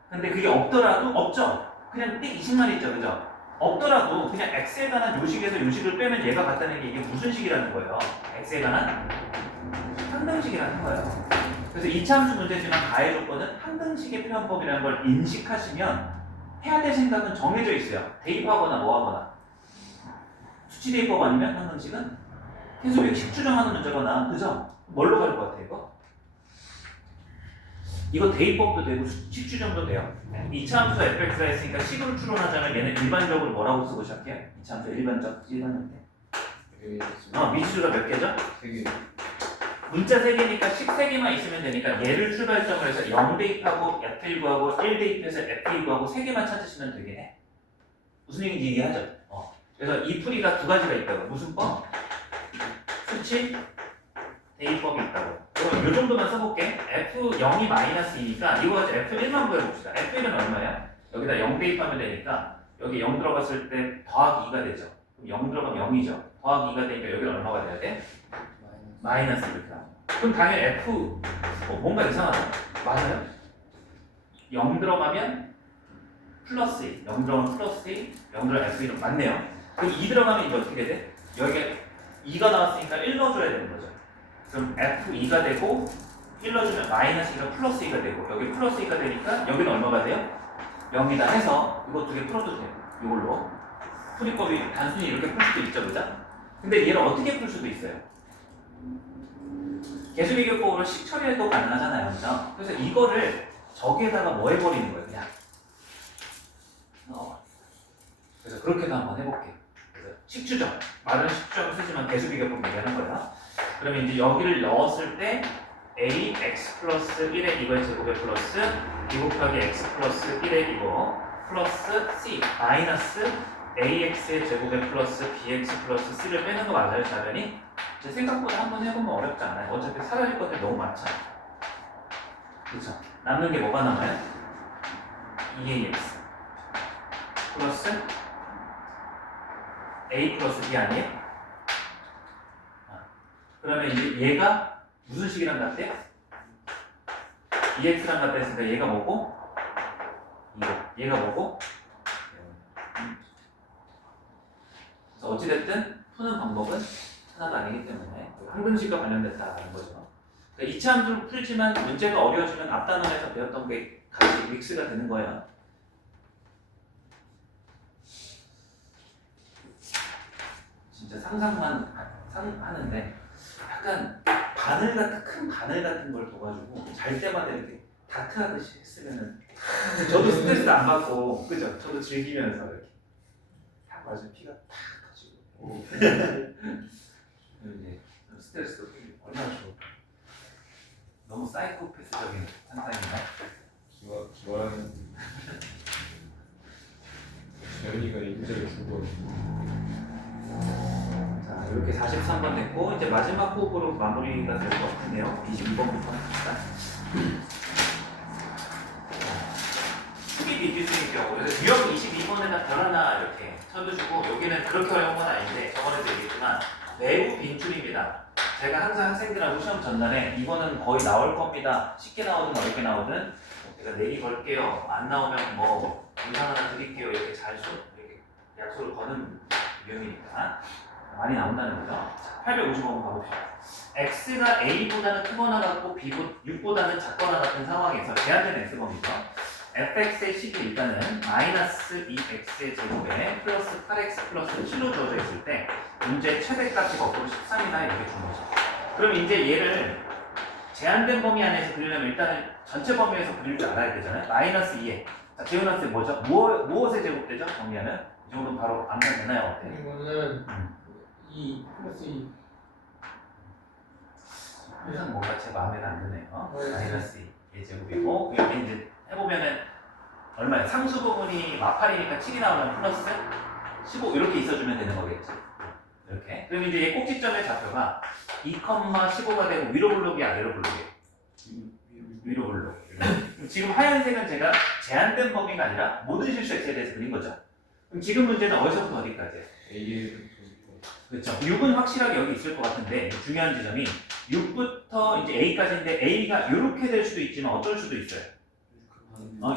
근데 그게 없더라도 없죠. 그냥 띡 20만 있죠, 그죠? 없더라도 그냥 x에 관한 요식에서 요식을 빼면 얘가 같다는 게 이게 무슨 식이라는 거예요? x에 관한 항등식이라는 거예요. 그래서 이차함수 문제지만 가해 조건은 항등식의 표현법이라는 걸 인식하시면 해야 될 생각은 정해져 있어요. 대입하거나 뭐 하거나. 수치 대입법 아니면 항등식은 계속 식 추정하는 문제거나, 그죠? 뭘로 갈 것 같아요, 이거? 이거 대입법도 되고 식 추정도 돼요. 이차함수 fx가 있으니까 식으로 추론하자면 얘는 일반적으로 뭐라고 쓰고 시작해요? 이차함수 일반적 때. 미지수가 몇 개죠? 3개. 문자 3개니까 식 3개만 있으면 되니까 얘를 출발점으로 해서 0 대입하고 F1 구하고 1 대입해서 F2 구하고 3개만 찾으시면 되긴 해. 무슨 얘기인지 이해하죠? 그래서 이 풀이가 두 가지가 있다고. 무슨 법? 수치 대입법이 있다고. 그럼 이 정도만 써볼게. F0이 마이너스 2니까 이거 가지고 F1만 구해봅시다. F1은 얼마야? 여기다 0 대입하면 되니까 여기 0 들어갔을 때 더하기 2가 되죠. 그럼 0 들어가면 0이죠. 더하기 2가 되니까 여기는 얼마가 돼야 돼? 마이너스 이렇게 나와요. 그럼 당연히 F 뭔가 이상하다. 맞아요? 0 들어가면 플러스 2, 0 들어가면 플러스 2, 0 들어가면 F1은 맞네요. 그럼 2 들어가면 이거 어떻게 돼? 여기에 2가 나왔으니까 1 넣어줘야 되는 거죠. 그럼 F2가 되고 1 넣어주면 마이너스 2가 플러스 2가 되고 여기 플러스 2가 되니까 여기는 얼마가 돼요? 0이다 해서 이거 두 개 풀어도 돼요. 이걸로 풀이법이 단순히 이렇게 풀 수도 있죠, 그죠? 근데 얘를 어떻게 풀 수도 있어요? 계수비교법으로 식 처리해도 가능하잖아요, 그죠? 그래서 이거를 저기에다가 뭐 해버리는 거예요, 그냥. 그래서 그렇게도 한번 해볼게요. 그래서 식추정, 말은 식추정을 쓰지만 계수비교법 얘기하는 거야. 그러면 이제 여기를 넣었을 때 ax 플러스 1의 이거의 제곱에 플러스 2 곱하기 x 플러스 1의 이거 플러스 c 마이너스 ax의 제곱에 플러스 bx 플러스 c를 빼는 거 맞아요, 자변이? 제 생각보다 한번 해보면 어렵지 않아요. 어차피 사라질 것들이 너무 많잖아요. 그렇죠? 남는 게 뭐가 남아요? 2ax 플러스 a 플러스 b 아니에요? 그러면 이제 얘가 무슨 식이랑 같대요? 2x랑 같다 했으니까 얘가 뭐고? 이거. 얘가 뭐고? 그래서 어찌됐든 푸는 방법은 하나도 아니기 때문에 항등식과 관련됐다는 거죠. 그러니까 2차 함수를 풀지만 문제가 어려워지면 앞 단원에서 배웠던 게 같이 믹스가 되는 거예요. 진짜 상상만 하는데 약간 바늘 같은 큰 바늘 같은 걸 둬가지고 잘 때마다 이렇게 다트하듯이 했으면은 저도 스트레스 안 받고 그죠? 저도 즐기면서 이렇게 딱 맞으면 피가 탁 터지고 이제 스트레스도 얼마나 좋을까? 너무 사이코패스적인 상상인가? 기와는 재현이가 인자를 주고 자 이렇게 43번 됐고 이제 마지막 호흡으로 마무리가 될 것 같은데요. 22번부터 합시다. 수비 비기수의 경우 그래서 유형 22번에다 별 하나 이렇게 쳐주시고 여기는 그렇게 어려운 건 아닌데 저번에도 얘기했지만 매우 빈줄입니다. 제가 항상 학생들하고 시험 전날에 이거는 거의 나올 겁니다. 쉽게 나오든 어렵게 나오든 제가 내리 걸게요. 안 나오면 뭐 영상 하나 드릴게요. 이렇게 이렇게 약속을 거는 유형이니까 많이 나온다는 거죠. 자, 855번 가봅시다. x가 a보다는 크거나 같고 6보다는 작거나 같은 상황에서 제한된 x범위죠. fx의 식이 일단은 마이너스 2x의 제곱에 플러스 8x 플러스 7로 주어져 있을 때 문제 최대값이 거꾸로 13이다 이렇게 준 거죠. 그럼 이제 얘를 제한된 범위 안에서 그리려면 일단은 전체 범위에서 그릴 줄 알아야 되잖아요. 마이너스 2에 자, 재훈한테 뭐죠? 무엇의 제곱되죠? 정리하면 이 정도는 바로 암산 되나요? 어때? 이거는 2 플러스 2 항상 뭔가 제 마음에 안 드네요. 마이너스 2의 제곱이고 여기 이제 해보면은 얼마예요? 상수 부분이 마팔이니까 7이 나오면 플러스 15 이렇게 있어주면 되는 거겠지. 이렇게. 그럼 이제 얘 꼭지점의 좌표가 2,15가 되고 위로 블록이 아래로 블록이에요. 위로 블록. 그럼 지금 하얀색은 제가 제한된 범위가 아니라 모든 실수 x에 대해서 그린 거죠. 그럼 지금 문제는 어디서부터 어디까지? A의 그렇죠. 6은 확실하게 여기 있을 것 같은데 중요한 지점이 6부터 이제 A까지인데 A가 이렇게 될 수도 있지만 어쩔 수도 있어요.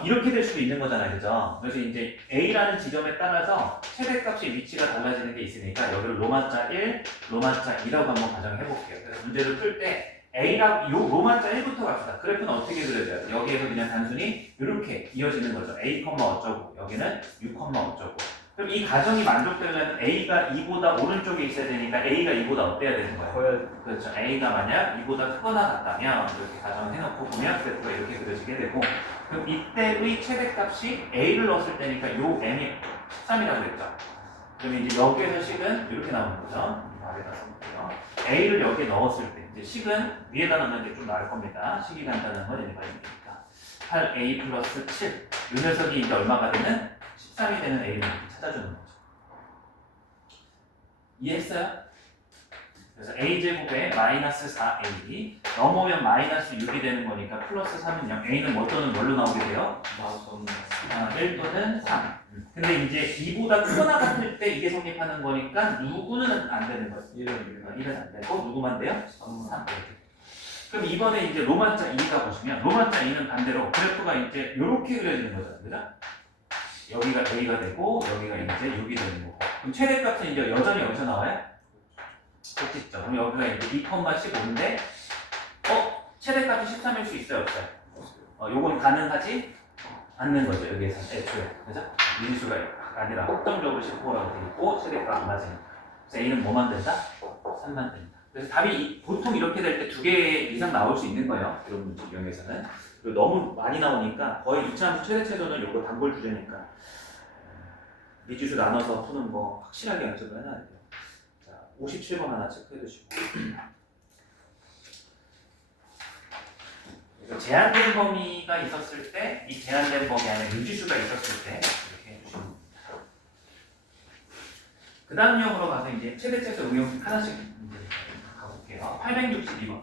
이렇게 될 수도 있는 거잖아요, 그죠? 그래서 이제 A라는 지점에 따라서 최대값의 위치가 달라지는 게 있으니까 여기를 로마자 1, 로마자 2라고 한번 가정해 볼게요. 그래서 문제를 풀 때 A랑 요 로마자 1부터 갑시다. 그래프는 어떻게 그려져요? 여기에서 그냥 단순히 이렇게 이어지는 거죠. A, 어쩌고 여기는 6, 어쩌고. 그럼 이 가정이 만족되려면 A가 2보다 오른쪽에 있어야 되니까 A가 2보다 어때야 되는 거예요? 그렇죠. A가 만약 2보다 크거나 같다면 이렇게 가정해놓고 보면 그래프가 이렇게 그려지게 되고 그럼 이때의 최대값이 A를 넣었을 때니까 요 M이 13이라고 했죠. 그러면 이제 여기에서 식은 이렇게 나오는 거죠. 아래다 써볼게요. A를 여기에 넣었을 때 이제 식은 위에다 넣는 게 좀 나을 겁니다. 식이 간다는 건 일반이니까 8A 플러스 7 이 녀석이 이제 얼마가 되는? 13이 되는 A를 찾아주는 거죠. 이해했어요? 그래서 A제곱에 마이너스 4A 넘어오면 마이너스 6이 되는 거니까 플러스 3은 0 A는 뭐 또는 뭘로 나오게 돼요? 1 또는 3 근데 이제 2보다 크거나 같을 때 이게 성립하는 거니까 누구는 안 되는 거예요. 1은 안 되고 누구만 돼요? 3 그럼 이번에 이제 로마자 2가 보시면 로마자 2는 반대로 그래프가 이제 이렇게 그려지는 거죠. 그죠? 여기가 A가 되고 여기가 이제 6이 되는 거고 그럼 최대값은 이제 여전히 어디서 나와요? 꼭지점. 그럼 여기가 이제 2,15인데 최대값이 13일 수 있어요? 없어요? 요건 가능하지 않는 거죠. 여기에서 애초에. 그죠? 미지수가 아니라 확정적으로 15라고 되어 있고 최대값 안 맞으니까. 그래서 A는 뭐만 된다? 3만 된다. 그래서 답이 보통 이렇게 될 때 2개 이상 나올 수 있는 거예요. 이런 문제 유형에서는. 그리고 너무 많이 나오니까 거의 2차함수 최대 최소는 요거 단골 주제니까 미지수 나눠서 푸는 거 확실하게 연습을 해놔야 돼요. 자, 57번 하나 체크해 주시고. 그래서 제한된 범위가 있었을 때, 이 제한된 범위 안에 미지수가 있었을 때 이렇게 해주시면 됩니다. 그 다음 유형으로 가서 이제 최대 최소 응용 하나씩 가볼게요. 862번.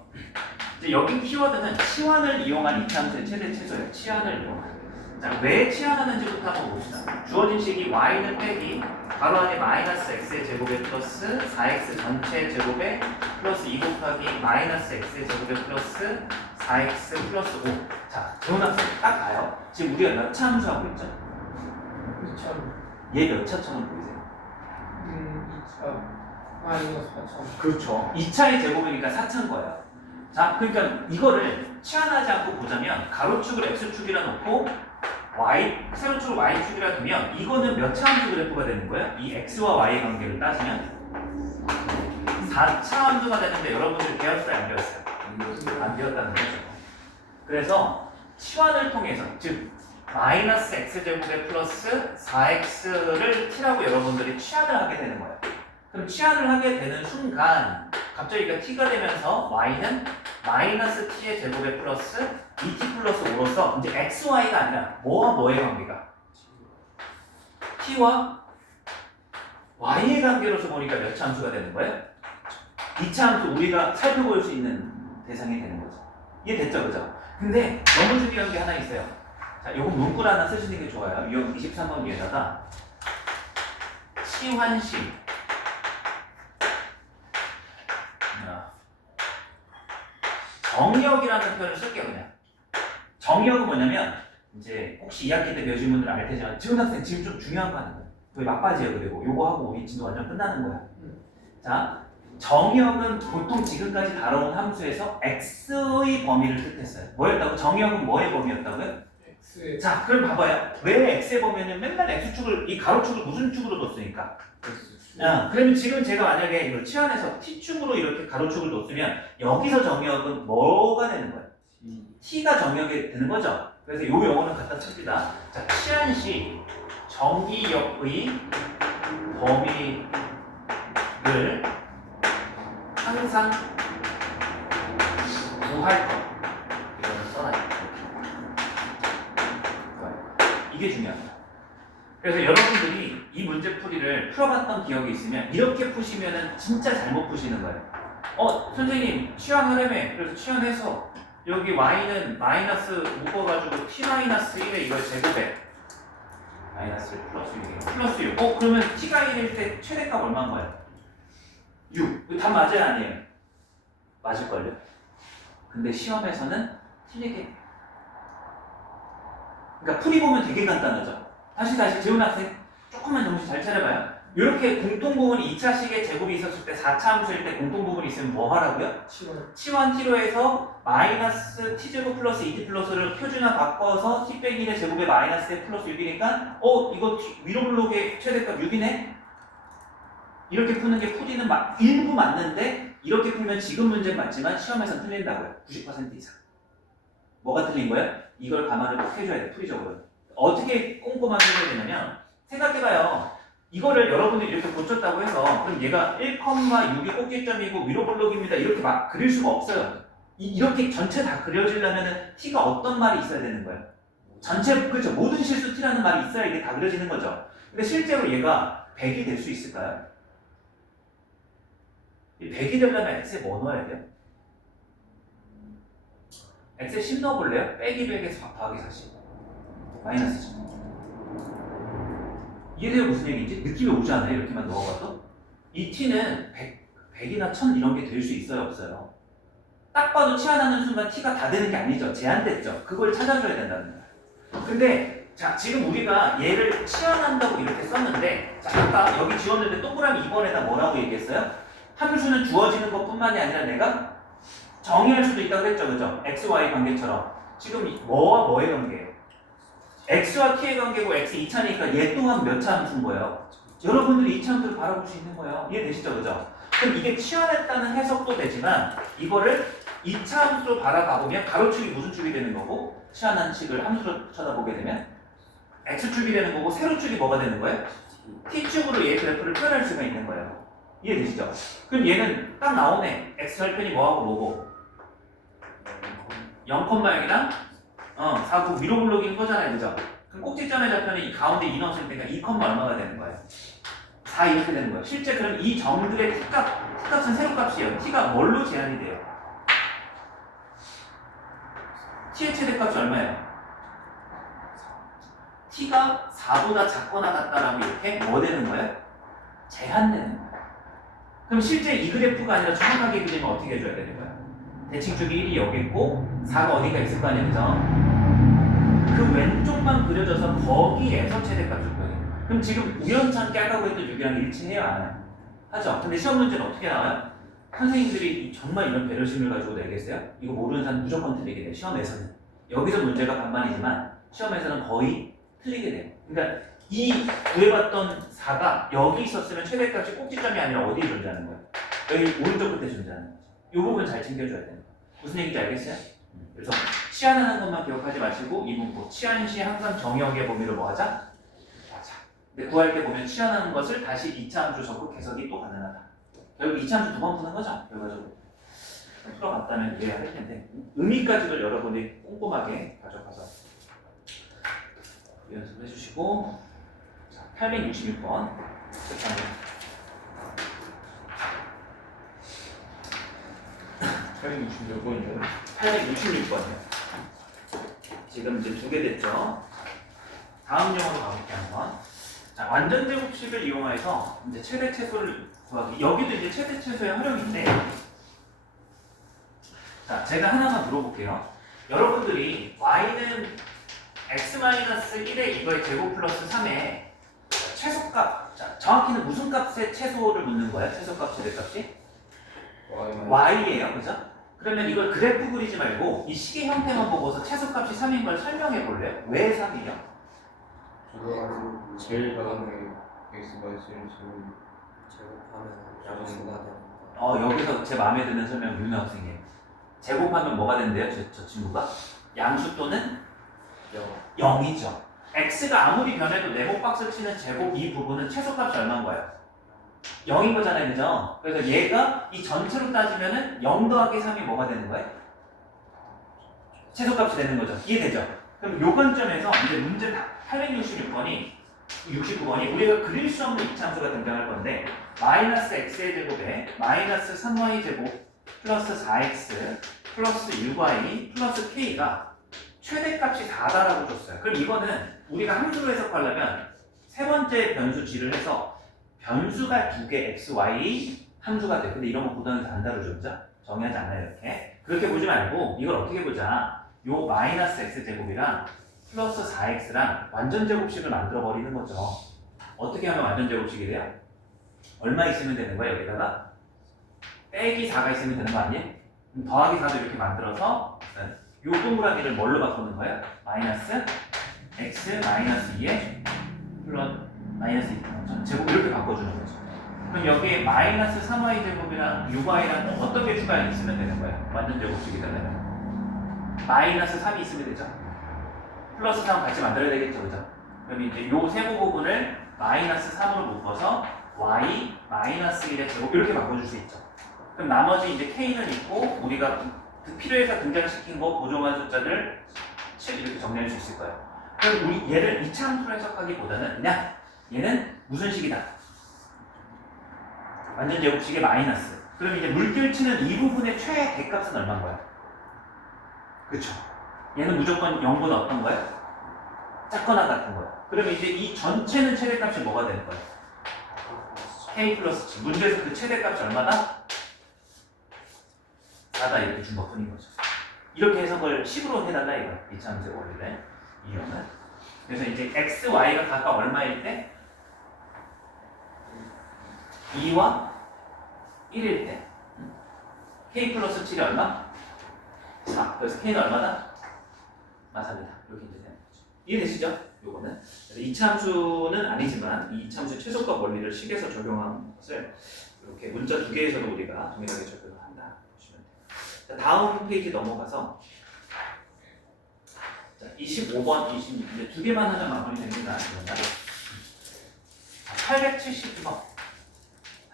이제 여기 키워드는 치환을 이용한 이차함수의 최대 최소예요. 치환을 이용한. 자, 왜 치환하는지부터 한번 봅시다. 주어진 식이 y는 빼기 바로 안에 마이너스 x의 제곱에 플러스 4x 전체 제곱에 플러스 2 곱하기 마이너스 x의 제곱에 플러스 4x 플러스 5. 자, 재훈 학생 딱 봐요. 지금 우리가 몇 차 함수하고 있죠? 2차 얘 몇 차처럼 보이세요? 2차 마이너스 4차 그렇죠. 2차의 제곱이니까 4차인 거예요. 자, 그러니까 이거를 치환하지 않고 보자면 가로축을 x축이라 놓고 세로축을 y축이라 두면 이거는 몇 차 함수 그래프가 되는 거예요? 이 x와 y의 관계를 따지면 4차 함수가 되는데 여러분들 배웠어요? 안 배웠어요? 안 배웠다는 거죠. 그래서 치환을 통해서 즉 마이너스 x제곱에 플러스 4x를 t라고 여러분들이 치환을 하게 되는 거예요. 그럼 치환을 하게 되는 순간 갑자기 t가 되면서 y는 마이너스 t의 제곱에 플러스 2t 플러스 5로서 이제 xy가 아니라 뭐와 뭐의 관계가? t와 y의 관계로서 보니까 몇 차 함수가 되는 거예요? 2차 함수 우리가 살펴볼 수 있는 대상이 되는 거죠. 이해됐죠? 그죠? 근데 너무 중요한 게 하나 있어요. 자, 요거 문구 하나 쓰시는 게 좋아요. 유형 23번 위에다가 치환식 정의역이라는 표현을 쓸게요 그냥. 정의역은 뭐냐면 이제 혹시 2학기 때 배우신 분들은 알 테지만 지금 학생 지금 좀 중요한 거 하는 거야. 거의 막바지예요. 그리고 요거 하고 우리 진도 완전 끝나는 거야. 자, 정의역은 보통 지금까지 다뤄온 함수에서 x의 범위를 뜻했어요. 뭐였다고? 정의역은 뭐의 범위였다고요? X의 자, 그럼 봐봐요. 왜 x의 범위는 맨날 x축을 이 가로축을 무슨 축으로 뒀으니까? 그러면 지금 제가 만약에 이걸 치환해서 t축으로 이렇게 가로축을 뒀으면 여기서 정의역은 뭐가 되는 거예요? t가 정의역이 되는 거죠. 그래서 요 영어는 갖다 칩니다. 자, 치환 시 정의역의 범위를 항상 구할 것. 이거는 써놔요. 이게 중요합니다. 그래서 여러분들이 이 문제풀이를 풀어봤던 기억이 있으면 이렇게 푸시면은 진짜 잘못 푸시는 거예요. 선생님 치환하려면 그래서 치환해서 여기 y는 마이너스 묶어가지고 t-1에 이걸 제곱해. 마이너스 1 플러스 6. 플러스 6. 그러면 t가 1일 때 최대값 얼마인 거예요? 6. 답 맞아요? 아니에요? 맞을걸요? 근데 시험에서는 틀리게. 그러니까 풀이 보면 되게 간단하죠? 다시 재훈 학생 조금만 정신 잘 차려봐요. 이렇게 공통부분이 2차식의 제곱이 있었을 때 4차 함수일 때 공통부분이 있으면 뭐 하라고요? 치환 t로 해서 마이너스 t제곱 플러스 2t 플러스를 표준화 바꿔서 t 빼기 1의 제곱에 마이너스 1 플러스 6이니까 이거 위로 블록의 최대값 6이네? 이렇게 푸는 게 풀이는 일부 맞는데 이렇게 풀면 지금 문제는 맞지만 시험에서는 틀린다고요. 90% 이상. 뭐가 틀린 거예요? 이걸 감안을 꼭 해줘야 돼. 풀이적으로. 어떻게 꼼꼼하게 해야 되냐면 생각해봐요. 이거를 여러분들이 이렇게 고쳤다고 해서 그럼 얘가 1,6이 꼭지점이고 위로 블록입니다. 이렇게 막 그릴 수가 없어요. 이렇게 전체 다 그려지려면 t가 어떤 말이 있어야 되는 거예요? 전체 그렇죠. 모든 실수 t라는 말이 있어야 이게 다 그려지는 거죠. 근데 실제로 얘가 100이 될 수 있을까요? 100이 되려면 x에 뭐 넣어야 돼요? x에 10 넣어볼래요? 빼기 100에 더하기 40 마이너스 10. 이해돼요? 무슨 얘기인지? 느낌이 오지 않아요? 이렇게만 넣어봐도? 이 t는 100이나 1000 이런 게 될 수 있어요? 없어요? 딱 봐도 치환하는 순간 t가 다 되는 게 아니죠. 제한됐죠. 그걸 찾아줘야 된다는 거예요. 근데 자 지금 우리가 얘를 치환한다고 이렇게 썼는데 자 아까 여기 지웠는데 동그라미 2번에다 뭐라고 얘기했어요? 함수는 주어지는 것뿐만이 아니라 내가 정의할 수도 있다고 했죠. 그죠? x, y 관계처럼 지금 뭐와 뭐의 관계예요? x와 t의 관계고 x 2차니까 얘 또한 몇 차 함수인 거예요? 여러분들이 2차 함수를 바라볼 수 있는 거예요. 이해되시죠? 그죠? 그럼 이게 치환했다는 해석도 되지만 이거를 2차 함수로 바라봐보면 가로축이 무슨 축이 되는 거고 치환한 식을 함수로 쳐다보게 되면 x축이 되는 거고 세로축이 뭐가 되는 거예요? t축으로 얘 그래프를 표현할 수가 있는 거예요. 이해되시죠? 그럼 얘는 딱 나오네. x 절편이 뭐하고 뭐고 0,0이랑 4구 위로 블록인 거잖아요. 그죠? 그럼 꼭지점의 좌표는 이 가운데 2 넣었을 때가 2, 얼마가 되는 거예요? 4 이렇게 되는 거예요. 실제 그럼 이 점들의 t값은 세로값이에요. t가 뭘로 제한이 돼요? t의 최대값이 얼마예요? t가 4보다 작거나 같다라고 이렇게 뭐 되는 거예요? 제한되는 거예요. 그럼 실제 이 그래프가 아니라 정확하게 그리면 어떻게 해줘야 되는 거예요? 대칭축이 1이 여기 있고 4가 어디가 있을 거 아니에요, 그죠? 그 왼쪽만 그려져서 거기에서 최대값을 구해요. 그럼 지금 우연찮게 아까 했던 6이랑 일치해요, 안 해요? 하죠? 근데 시험 문제는 어떻게 나와요? 선생님들이 정말 이런 배려심을 가지고 내겠어요? 이거 모르는 사람 무조건 틀리게 돼요, 시험에서는. 여기서 문제가 반반이지만 시험에서는 거의 틀리게 돼요. 그러니까 이 구해봤던 4가 여기 있었으면 최대값이 꼭지점이 아니라 어디에 존재하는 거예요? 여기 오른쪽 끝에 존재하는 거죠. 이 부분 잘 챙겨줘야 돼요. 무슨 얘기인지 알겠어요? 그래서 치환하는 것만 기억하지 마시고 이 문구 치환 시 항상 정의역의 범위를 뭐 하자? 맞아. 근데 구할 때 보면 치환하는 것을 다시 2차 함수 적극 해석이 또 가능하다. 결국 2차 함수 2번 푸는 거죠. 결과적으로 풀어봤다면 이해가 될 텐데 의미까지도 여러분이 꼼꼼하게 가져가서 연습을 해주시고 자, 866번 860몇 번이요? 866번이요. 지금 이제 2개 됐죠. 다음 영어로 가볼게요 한번. 자, 완전 제곱식을 이용해서 이제 최대 최소를 구하기. 여기도 이제 최대 최소의 활용인데 자, 제가 하나만 물어볼게요. 여러분들이 y는 x-1의 이거의 제곱 플러스 3의 최소값, 자, 정확히는 무슨 값의 최소를 묻는 거예요? 최소값, 최대값이? y예요, 그죠? 그러면 이걸 그래프 그리지 말고 이 식의 형태만 보고서 최소값이 3인 걸 설명해 볼래요? 왜 3이요? 저도 제일 가능해 x가 제일 제일 제곱하면 양수가 되는 여기서 제 마음에 드는 설명 윤혜 학생이에요. 제곱하면 뭐가 된대요? 저 친구가? 양수 또는 영 0이죠. x가 아무리 변해도 네모 박스 치는 제곱 이 부분은 최소값이 얼마인 거예요? 0인 거잖아요, 그죠? 그래서 얘가 이 전체로 따지면은 0 더하기 3이 뭐가 되는 거예요? 최소값이 되는 거죠. 이해되죠? 그럼 요 관점에서 이제 문제 69번이 우리가 그릴 수 없는 이차함수가 등장할 건데 마이너스 x의 제곱에 마이너스 3y 제곱 플러스 4x 플러스 6y 플러스 k가 최대값이 4다라고 줬어요. 그럼 이거는 우리가 함수로 해석하려면 세 번째 변수 g를 해서 변수가 두 개 x, y 함수가 돼. 근데 이런 거 고등학교에서 안 다루죠, 그죠? 정의하지 않아요, 이렇게. 그렇게 보지 말고 이걸 어떻게 보자. 요 마이너스 x 제곱이랑 플러스 4x랑 완전 제곱식을 만들어 버리는 거죠. 어떻게 하면 완전 제곱식이 돼요? 얼마 있으면 되는 거야, 여기다가? 빼기 4가 있으면 되는 거 아니에요? 그럼 더하기 4도 이렇게 만들어서 요 동그라미를 뭘로 바꾸는 거예요? 마이너스 x 마이너스 2에 플러스 마이너스 2 제곱 이렇게 바꿔주는 거죠. 그럼 여기에 마이너스 3y 제곱이랑 6y랑 어떻게 추가 있으면 되는 거예요? 완전 제곱식이 되려면 마이너스 3이 있으면 되죠. 플러스 3 같이 만들어야 되겠죠, 그죠? 그럼 이제 요 세부 부분을 마이너스 3으로 묶어서 y 마이너스 1의 제곱 이렇게 바꿔줄 수 있죠. 그럼 나머지 이제 k는 있고 우리가 필요해서 등장시킨 거 보정한 숫자들 7 이렇게 정리할 수 있을 거예요. 그럼 우리 얘를 이차함수로 해석하기보다는 그냥 얘는 무슨 식이다? 완전 제곱식의 마이너스. 그럼 이제 물결치는 이 부분의 최대값은 얼마인 거야? 그쵸? 얘는 무조건 0보다 어떤 거야? 작거나 같은 거야. 그러면 이제 이 전체는 최대값이 뭐가 되는 거야? k 플러스 7. 문제에서 그 최대값이 얼마다? 4다 이렇게 준 것뿐인 거죠. 이렇게 해석을 10으로 해달라 이거야. 이차함수의 원리를. 이유는. 그래서 이제 x, y가 각각 얼마일 때? 2와 1일 때 k 플러스 7이 얼마? 4. 그래서 k는 얼마다? 맞습니다. 이렇게 이제 되는 거죠. 이해되시죠? 요거는. 그래서 이차함수는 아니지만 이 이차함수 최소값 원리를 식에서 적용한 것을 이렇게 문자 두 개에서도 우리가 동일하게 적용을 한다 보시면 돼요. 자, 다음 페이지 넘어가서 자, 25번, 26번 두 개만 하면 마무리됩니다. 870번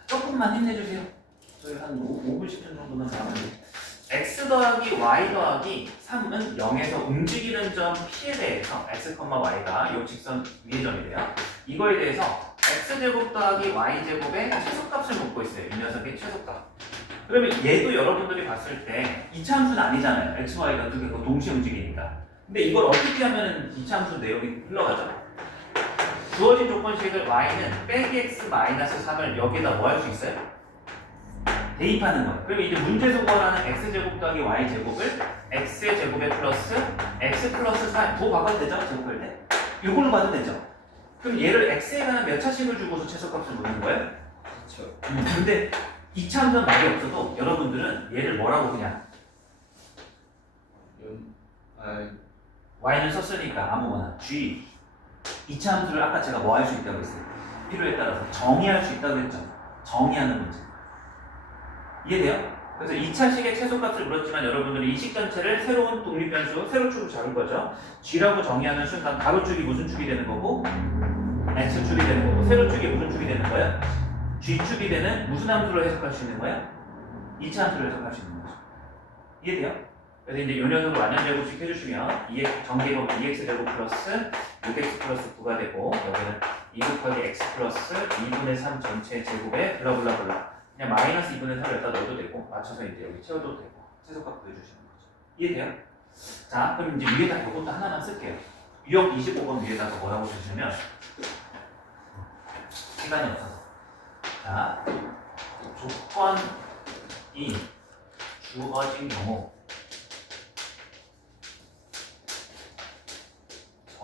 조금만 힘내주세요. 저희 한 5분, 10분 정도만 나가면 돼요. x 더하기 y 더하기 3은 0에서 움직이는 점 p에 대해서 x, y가 이 직선 위의 점이래요. 이거에 대해서 x제곱 더하기 y제곱의 최소값을 묻고 있어요. 이 녀석의 최소값. 그러면 얘도 여러분들이 봤을 때 이차함수는 아니잖아요. x, y가 두 개가 동시에 움직이니까. 근데 이걸 어떻게 하면 이차함수 내용이 흘러가죠? 주어진 조건식을 y는 빼기 x 마이너스 3을 여기다 뭐 할 수 있어요? 대입하는 거예요. 그럼 이제 문제에서 구하라는 x제곱 더하기 y제곱을 x의 제곱에 플러스 x 플러스 4 뭐 바꿔도 되죠? 제곱할 때? 이걸로 봐도 되죠? 그럼 얘를 x에 관한 몇 차식을 주고서 최소값을 묻는 거예요? 그렇죠. 근데 이차함수는 말이 없어도 여러분들은 얘를 뭐라고 그냥 y는 썼으니까 아무거나 g 이차함수를 아까 제가 뭐 할 수 있다고 했어요? 필요에 따라서 정의할 수 있다고 했죠? 정의하는 문제. 이해돼요? 그래서 2차식의 최소값을 물었지만 여러분들이 이 식 전체를 새로운 독립변수, 세로축으로 잡은 거죠. g라고 정의하는 순간 가로축이 무슨 축이 되는 거고 x축이 되는 거고 세로축이 무슨 축이 되는 거야? g축이 되는 무슨 함수로 해석할 수 있는 거야? 2차 함수로 해석할 수 있는 거죠. 이해돼요? 그래서 이제 요 녀석을 완전 제곱식 해주시면 정계법 2x제곱 플러스 6x 플러스 9가 되고 여기는 2 곱하기 x 플러스 2분의 3 전체 제곱에 블라블라블라 그냥 마이너스 2분의 3을 여기다 넣어도 되고 맞춰서 이제 여기 채워도 되고 최소값 구해주시는 거죠. 이해돼요? 자 그럼 이제 위에다 이것도 하나만 쓸게요. 유형 25번 위에다가 뭐라고 주시면 시간이 없어서 자 조건이 주어진 경우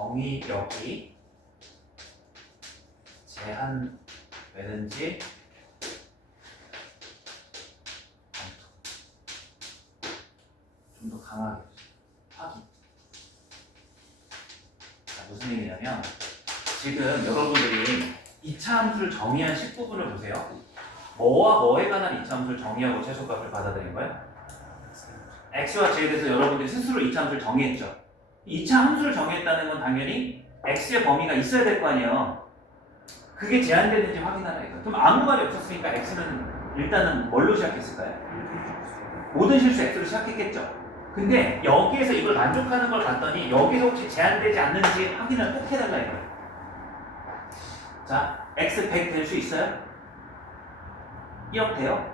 정의역이 제한되는지 좀 더 강하게 확인. 자, 무슨 얘기냐면 지금 여러분들이 2차 함수를 정의한 19분을 보세요. 뭐와 뭐에 관한 2차 함수를 정의하고 최소값을 받아들인 거예요? x와 z에 대해서 여러분들이 스스로 2차 함수를 정의했죠. 2차 함수를 정의했다는 건 당연히 x의 범위가 있어야 될 거 아니에요. 그게 제한되는지 확인하라 이거. 그럼 아무 말이 없었으니까 x는 일단은 뭘로 시작했을까요? 모든 실수 x로 시작했겠죠. 근데 여기에서 이걸 만족하는 걸 봤더니 여기서 혹시 제한되지 않는지 확인을 꼭 해달라 이거예요. 자, x 100 될 수 있어요? 1억 돼요?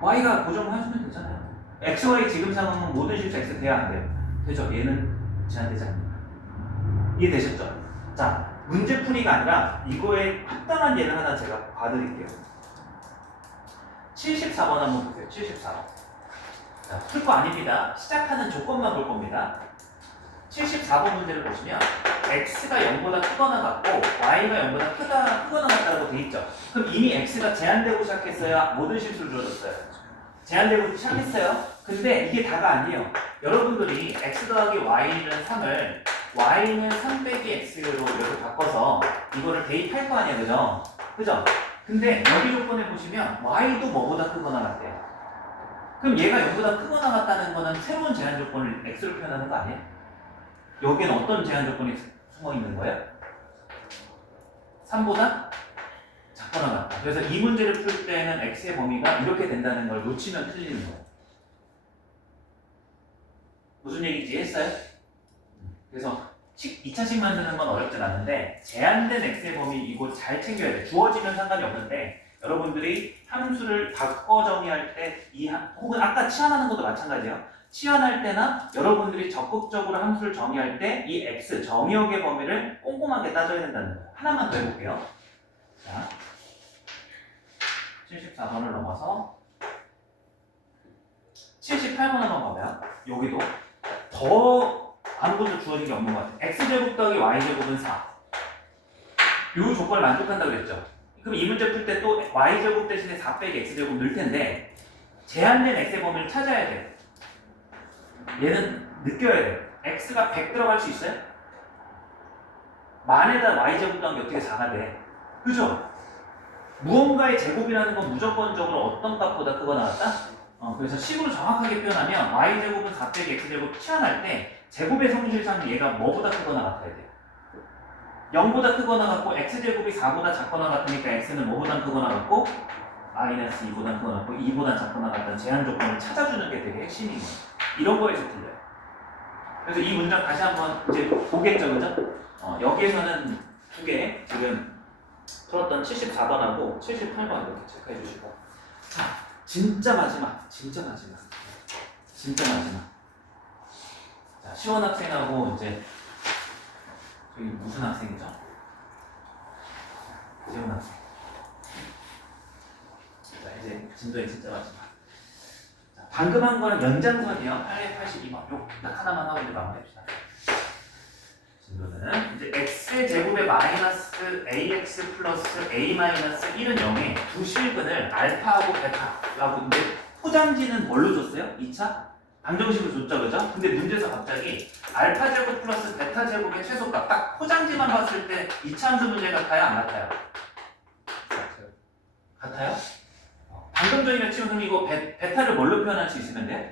y가 고정해주면 되잖아요. x, y 지금 상황은 모든 실수 x 돼야 안 돼요? 되죠? 얘는 제한되지 않는다. 이해되셨죠? 자, 문제풀이가 아니라 이거에 합당한 예를 하나 제가 봐드릴게요. 74번 한번 보세요. 74번. 자, 풀 거 아닙니다. 시작하는 조건만 볼 겁니다. 74번 문제를 보시면 x가 0보다 크거나 같고 y가 0보다 크거나 같다고 돼 있죠. 그럼 이미 x가 제한되고 시작했어야 모든 실수를 줄여줬어요. 제한되고 시작했어요. 근데 이게 다가 아니에요. 여러분들이 x 더하기 y는 3을 y는 3 빼기 x로 이렇게 바꿔서 이거를 대입할 거 아니에요. 그죠? 그죠? 근데 여기 조건에 보시면 y도 뭐보다 크거나 같대요. 그럼 얘가 0보다 크거나 같다는 거는 새로운 제한 조건을 x로 표현하는 거 아니에요? 여기는 어떤 제한 조건이 숨어 있는 거예요? 3보다 작거나 같다. 그래서 이 문제를 풀 때는 x의 범위가 이렇게 된다는 걸 놓치면 틀리는 거예요. 무슨 얘기인지 이해했어요? 그래서 2차식 만드는 건 어렵진 않은데 제한된 x의 범위 이거 잘 챙겨야 돼. 주어지면 상관이 없는데 여러분들이 함수를 바꿔 정의할 때 혹은 아까 치환하는 것도 마찬가지예요. 치환할 때나 여러분들이 적극적으로 함수를 정의할 때 이 x 정의역의 범위를 꼼꼼하게 따져야 된다는 거예요. 하나만 더 해볼게요. 자, 74번을 넘어서 78번 한번 봐봐요. 여기도 더 아무것도 주어진 게 없는 것 같아요. x제곱 더하기 y제곱은 4. 이 조건을 만족한다고 그랬죠. 그럼 이 문제 풀 때 또 y제곱 대신에 4 빼기 x제곱 넣을 텐데 제한된 x의 범위를 찾아야 돼요. 얘는 느껴야 돼요. x가 100 들어갈 수 있어요? 만에다 y제곱 더한 게 어떻게 4가 돼? 그죠? 무언가의 제곱이라는 건 무조건적으로 어떤 값보다 크거나 같다? 그래서 식으로 정확하게 표현하면 y제곱은 4 빼기 x제곱 치환할 때 제곱의 성질상 얘가 뭐보다 크거나 같아야 돼요. 0보다 크거나 같고 x제곱이 4보다 작거나 같으니까 x는 뭐보다 크거나 같고 마이너스 2보다 크거나 같고 2보다 작거나 같다는 제한 조건을 찾아주는 게 되게 핵심인 거예요. 이런 거에서 틀려요. 그래서 이 문장 다시 한번 이제 보겠죠, 그죠? 여기에서는 두 개 지금 풀었던 74번하고 78번 이렇게 체크해 주시고 자, 진짜 마지막 자, 시원 학생하고 이제 저기 무슨 학생이죠? 재훈 학생. 자, 이제 진도의 진짜 마지막. 자, 방금 한 거는 연장선이요. 882번. 요 딱 하나만 하고 이제 마무리합시다. 진도는 이제 x제곱의 마이너스 ax 플러스 a 마이너스 1은 0에 두 실근을 알파하고 베타라고 근데 포장지는 뭘로 줬어요? 2차? 방정식으로 줬죠, 그죠? 근데 문제에서 갑자기 알파 제곱 플러스 베타 제곱의 최소값 딱 포장지만 봤을 때 2차 함수 문제 같아요? 안 같아요? 같아요? 방금 전이랑 치면 이거 베타를 뭘로 표현할 수 있으면 돼요?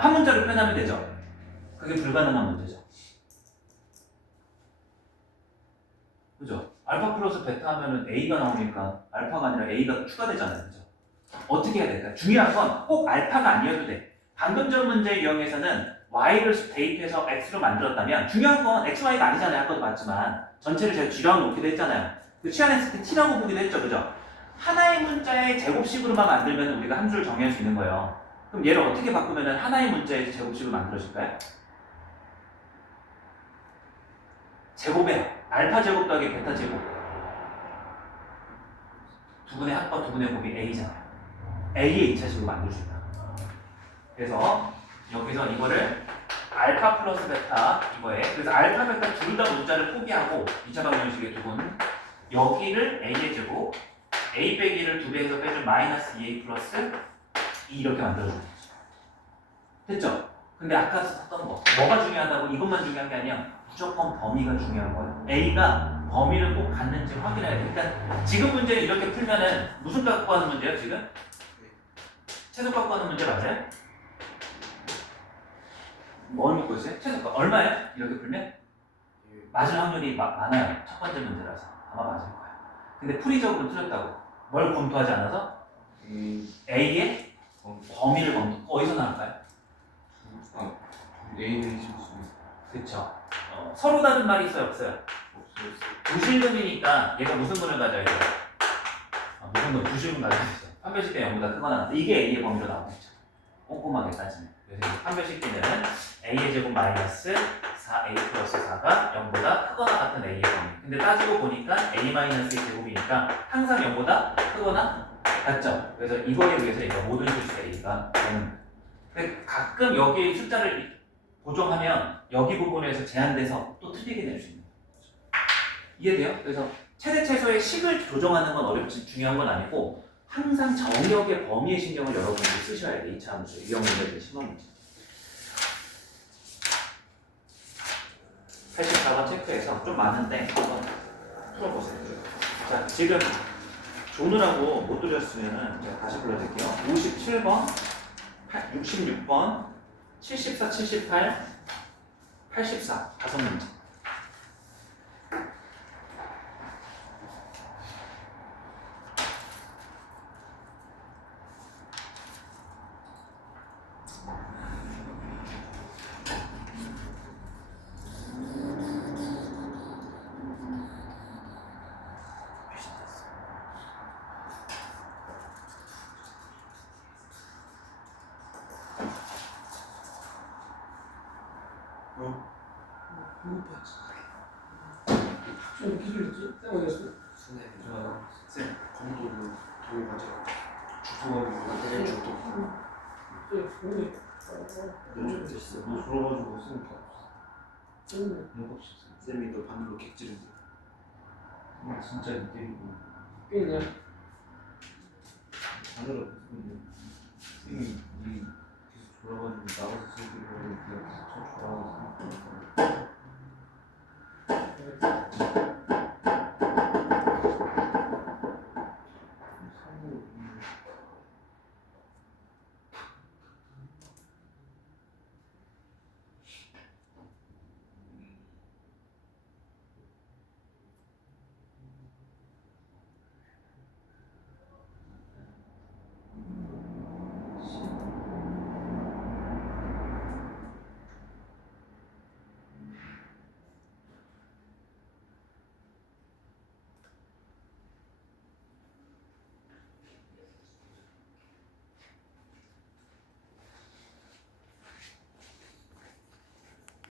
한 문자로 표현하면 되죠? 그게 불가능한 문제죠. 그죠? 알파 플러스 베타 하면은 A가 나오니까 알파가 아니라 A가 추가되잖아요. 그죠? 어떻게 해야 될까요? 중요한 건 꼭 알파가 아니어도 돼. 방금 전 문제의 경우에서는 Y를 대입해서 X로 만들었다면 중요한 건 X, Y가 아니잖아요. 아까도 봤지만 전체를 제가 G라고 놓기도 했잖아요. 그 치환했을 때 T라고 보기도 했죠. 그죠? 하나의 문자의 제곱식으로만 만들면 우리가 함수를 정의할 수 있는 거예요. 그럼 얘를 어떻게 바꾸면 하나의 문자의 제곱식으로 만들어질까요? 제곱에 알파 제곱 더하기 베타 제곱 두 분의 합과 두 분의 곱이 A잖아요. A의 2차식으로 만들 수 있다. 그래서 여기서 이거를 알파 플러스 베타 이거에 그래서 알파 베타 둘 다 문자를 포기하고 2차 방정식의 두고는 여기를 a의 제곱 a 빼기를 2배에서 빼준 마이너스 2a 플러스 2 이렇게 만들어주는 거죠. 됐죠? 근데 아까 썼던 거 뭐가 중요하다고 이것만 중요한 게 아니야. 무조건 범위가 중요한 거예요. a가 범위를 꼭 갖는지 확인해야 돼. 일단 지금 문제를 이렇게 풀면은 무슨 갖고 하는 문제예요 지금? 최소 갖고 하는 문제 맞아요? 뭘 묻고 있어요? 최소값 얼마예요? 이렇게 풀면? 맞을 확률이 많아요. 첫 번째 문제라서 아마 맞을 거예요. 근데 풀이적으로 틀렸다고. 뭘 검토하지 않아서? A의 범위를 검토. 어디서 나올까요? A는 실수. 그쵸. 서로 다른 말이 있어요? 없어요? 없어요. 두실근이니까 얘가 무슨 근을 가져야 돼요? 무슨 근? 두실근 가져야 되죠. 판별식 때 0보다 크거나 같다. 이게 A의 범위로 나오겠죠. 꼼꼼하게 따지면. 그래서 이 판별식기는 A의 제곱 마이너스 4A 플러스 4가 0보다 크거나 같은 A의 범위. 근데 따지고 보니까 A 마이너스 제곱이니까 항상 0보다 크거나 같죠. 그래서 이거에 의해서 이거 모든 실수 A가 0. 근데 가끔 여기 숫자를 고정하면 여기 부분에서 제한돼서 또 틀리게 될 수 있는 거죠. 이해돼요? 그래서 최대 최소의 식을 조정하는 건 어렵지 중요한 건 아니고 항상 정역의 범위의 신경을 여러분들이 쓰셔야 돼. 2차 함수, 유형 문제들, 심화 문제. 84번 체크해서 좀 많은데 한번 풀어보세요. 자, 지금 조느라고 못 드렸으면 제가 다시 불러드릴게요. 57번, 66번, 74, 78, 84 다섯 문제. 좀 기술이지? 쌤어디였어? 순회. 쌤, 검도를 도 가져가. 주소가 네, 저도. 오늘 너 줄어가지고 쓰니까 너가 없었어. 쌤이 너 바늘로 객지른 거. 진짜 때리고 그냥 하늘을 근데 쌤이 계속 졸아가지고 나가서 쓰기로 그냥 계속 쳐 졸아가서